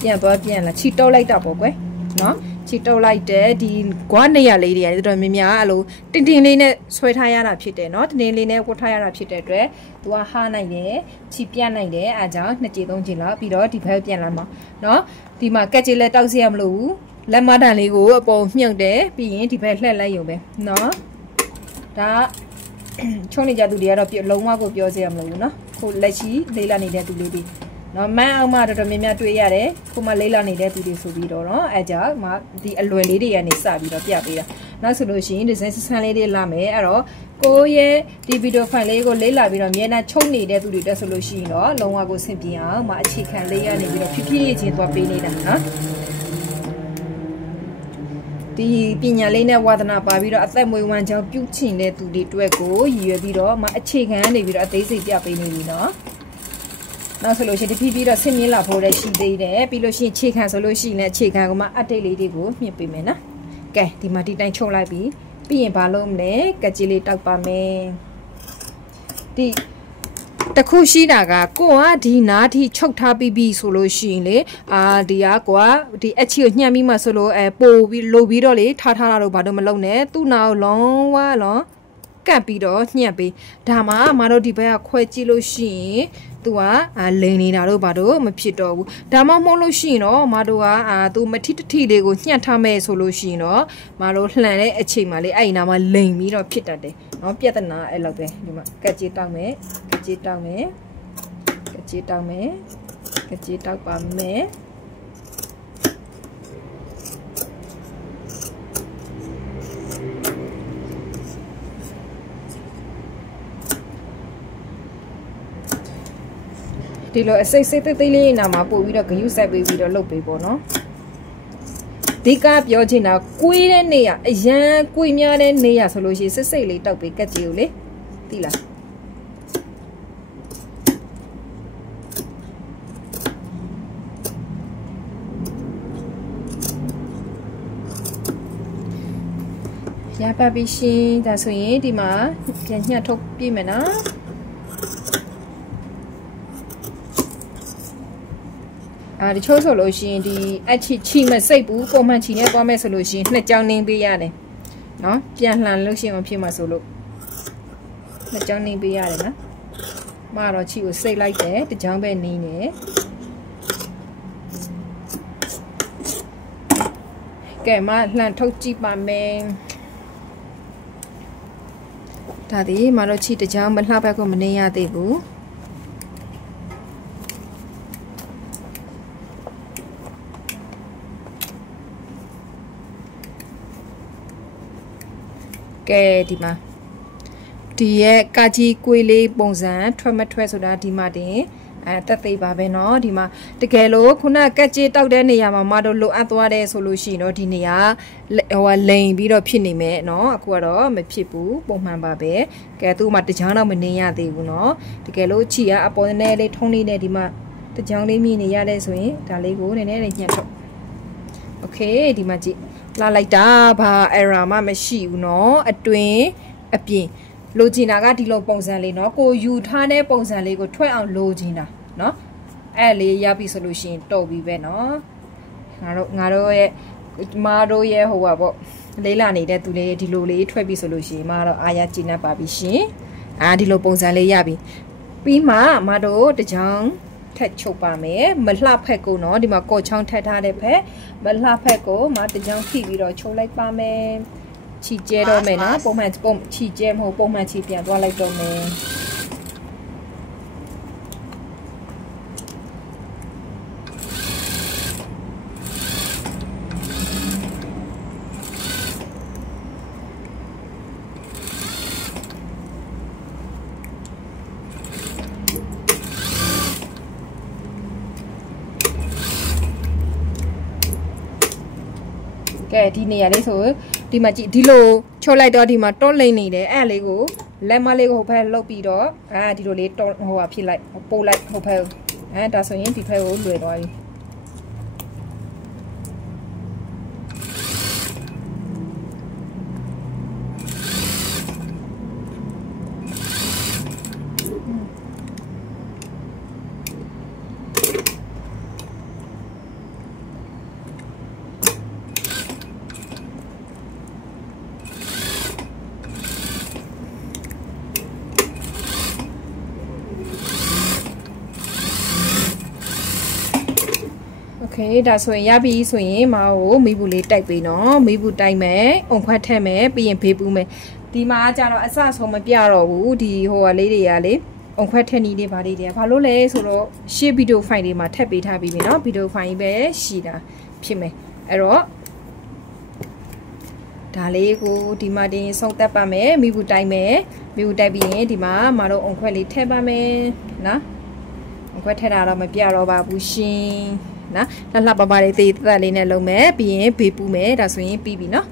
ပြန်သွားပြန်လာချီတုပ်လိုက်တာပေါ့ကွယ်နော်ချီတုပ်လိုက်တဲ့ဒီကွာနေရလေးတွေတော်တော်များများအဲ့လိုတင်တင်လေးနဲ့ဆွဲထားရတာဖြစ်တယ်နော်တင်တင်လေးနဲ့ဝတ်ထားရတာဖြစ်တဲ့အတွက်သူကဟားနိုင်တယ်ချီပြတ်နိုင်တယ်အားကြောင့်2ကြိမ်3ကြိမ်လောက်ပြီးတော့ဒီဘက်ပြန်လာမှာနော်ဒီမှာကက်ကြီးလက်တောက်စီရမလို့ဘူးလက်မတန်လေးကိုအပေါ်မြုပ်တယ်ပြီးရင်ဒီဘက်လှည့်လိုက်ရုံပဲနော်ဒါချုံနေကြသူတွေကတော့လုံးဝကိုပြောစရာမလိုဘူးနော်ခုလက်ရှိလေးလာနေတဲ့သူလေးတွေနော်မန်းအောင်မတော်တော်များများတွေ့ရတယ်ခုမှလေးလာနေတဲ့သူတွေဆိုပြီးတော့နော်အဲကြောင့်မဒီအလွယ်လေးတွေကနေစပြီးတော့ပြပေးတာနောက်ဆိုလို့ရှိရင် design ဆန်းလေးတွေလာမယ်အဲ့တော့ကိုရဲ့ဒီ video file လေးကိုလေးလာပြီးတော့အများနဲ့ချုံနေတဲ့သူတွေတက်ဆိုလို့ရှိရင်တော့လုံးဝကိုဆင်ပြေအောင်မအခြေခံလေးရနေပြီးတော့ဖြည်းဖြည်းချင်းသွားပေးနေတာနော်ဒီပညာလေးနဲ့ဝါသနာပါပြီးတော့အသက်မွေးဝမ်းကြောင်းပြုချင်တဲ့သူတွေအတွက်ကိုရည်ရွယ်ပြီးတော့မအခြေခံနေပြီးတော့အသေးစိတ်ပြပေးနေပြီနော်နောက်ဆိုလို့ရှိရင်တဖြည်းဖြည်းတော့ဆင်းမြင်လာဖို့လည်းရှိသေးတယ်ပြီးလို့ရှိရင်ခြေခံဆိုလို့ရှိရင်လည်းခြေခံကမှ update လေးတွေကိုမြင့်ပေးမယ်နော်ကဲဒီမှာဒီတိုင်းချုပ်လိုက်ပြီးရင်ဘာလုပ်မလဲကကြီးလေးတောက်ပါမယ်ဒီတခုရှိတာကကိုကဒီနားထိချုပ်ထားပြီးဆိုလို့ရှိရင်လေဒီကကိုကဒီအချီကိုညှက်ပြီးမှဆိုလို့ပို့ပြီးလိုပြီးတော့လေထားတာတော့ဘာလို့မလုပ်နဲ့သူ့နာကိုလုံးဝလုံးကပ်ပြီးတော့ညှက်ပေးဒါမှမတို့ဒီဘက်ကခွဲကြည့်လို့ရှိရင်သူကလိန်နေတာတော့ဘာလို့မဖြစ်တော့ဘူးဒါမှမဟုတ်လို့ရှိရင်တော့မတို့ကသူမထီတထီလေးကိုညှက်ထားမယ်ဆိုလို့ရှိရင်တော့မတို့လှန်တဲ့အချိန်မှာလေအဲ့ဒီနာမှာလိန်ပြီးတော့ဖြစ်တတ်တယ်နော်ပြဿနာအဲ့လောက်ပဲဒီမှာကက်ကြီးတောက်မယ်ကက်ကြီးတောက်မယ်ကက်ကြီးတောက်မယ်ကက်ကြီးတောက်ပါမယ်ဒီလိုအစိတ်စိတ်သေးလေးနာမှာပို့ပြီးတော့ဂယုဆက်ပေးပြီးတော့လုပ်ပေးပေါ့နော်ဒီကပြောချင်တာကွေးတဲ့နေရအရန်ကွေးများတဲ့နေရဆိုလို့ရှိရင်စစ်စိတ်လေးတောက်ပေးကက်ကြီးကိုလေသိလားရပါပြီရှင်ဒါဆိုရင်ဒီမှာပြန်ညှက်ထုတ်ပြမယ်နော်ဒီချိုးဆိုလို့ရှိရင်ဒီအချီမစိတ်ဘူးပုံမှန်ချီနဲ့သွားမယ်ဆိုလို့ရှိရင်နှစ်ကြောင်းနှင်းပေးရတယ်နော်ပြန်လှန်လို့ရှိရင်ဖြစ်မှာဆိုလို့နှစ်ကြောင်းနှင်းပေးရတယ်နော်မတော့ချီကိုစိတ်လိုက်တယ်တစ်ကြောင်းပဲနှင်းတယ်ကဲမလှန်ထုတ်ကြည့်ပါမယ်ဒါဒီမတော့ချီတစ်ကြောင်းမလှဘက်ကိုမနှင်းရသေးဘူးကဲဒီမှာဒီရဲ့ကာကြီးကွေးလေးပုံစံထွက်မထွက်ဆိုတာဒီမှာတင်တက်သေးပါပဲเนาะဒီမှာတကယ်လို့ခုနကက်ကြီးတောက်တဲ့နေရာမှာမတို့လိုအပ်သွားတယ်ဆိုလို့ရှိရင်တော့ဒီနေရာလိန်ပြီးတော့ဖြစ်နေမယ်เนาะအခုကတော့မဖြစ်ဘူးပုံမှန်ပါပဲကဲသူ့မှာတကြောင်တော့မနေရသေးဘူးเนาะတကယ်လို့ချီကအပေါ်နဲ့လေးထုံးလေးနဲ့ဒီမှာတကြောင်လေးမြင်နေရတယ်ဆိုရင်ဒါလေးကိုနည်းနည်းလေးညှက်ထုတ်โอเคဒီမှာကြည့်လာလိုက်တာဘာ error မှမရှိဘူးเนาะအတွင်းအပြင်လိုချင်တာကဒီလိုပုံစံလေးเนาะကိုယူထားတဲ့ပုံစံလေးကိုထွက်အောင်လိုချင်တာเนาะအဲ့လေးရပြီဆိုလို့ရှိရင်တော်ပြီပဲเนาะငါတို့ရဲ့မတို့ရဲ့ဟိုပါပေါ့လေးလာနေတဲ့သူလေးဒီလိုလေးထွက်ပြီဆိုလို့ရှိရင်မတော့အားရကျဉ်းပါပြီရှင်ဒီလိုပုံစံလေးရပြီပြီးမှမတို့တကြောင်ထက်ချုပ်ပါမယ်မလှဖက်ကိုเนาะဒီမှာကော့ချောင်းထက်ထားတဲ့ဖက်မလှဖက်ကိုမတကြောင်ဖိပြီးတော့ချုပ်လိုက်ပါမယ်ချီကျဲတော့မယ်เนาะပုံမှန်ချီကျဲမဟုတ်ပုံမှန်ချီပြန်သွားလိုက်တော့မယ်ကဲဒီနေရာလေးဆိုဒီမှာကြည့်ဒီလိုချိုးလိုက်တော့ဒီမှာတောလိမ့်နေတယ်အဲ့လေးကိုလက်မလေးကိုဟိုဘက်လှုပ်ပြီးတော့ဒီလိုလေးတောဟိုဟာဖြစ်လိုက်ပို့လိုက်ဟိုဘက်ဒါဆိုရင်ဒီဘက်ကိုလွယ်သွားပြီ เคဒါဆိုရင်ရပြီဆိုရင်မကိုမိဘူးလေးတိုက်ပေးနော်မိဘူးတိုက်မယ်အုံခွက်ထက်မယ်ပြီးရင်ဘေးပူးမယ်ဒီမှာကျတော့အစဆုံးမပြတော့ဘူးဒီဟိုကလေးတွေကလေအုံခွက်ထက်နီးလေးဗာလေးတွေကဘာလို့လဲဆိုတော့ရှေ့ဗီဒီယိုဖိုင်လေးမှာထပ်ပေးထားပြီးပြီနော်ဗီဒီယိုဖိုင်ပဲရှိတာဖြစ်မယ်အဲ့တော့ဒါလေးကိုဒီမှာတင်ဆုံးသက်ပါမယ်မိဘူးတိုက်မယ်မိဘူးတိုက်ပြီးရင်ဒီမှာမတို့အုံခွက်လေးထည့်ပါမယ်နော်အုံခွက်ထည့်တာတော့မပြတော့ပါဘူးရှင်နော်လှလှပပလေးသေးသက်လေးနဲ့လုံးမယ်ပြီးရင်ဘေးပူးမယ်ဒါဆိုရင်ပြီးပြီနော်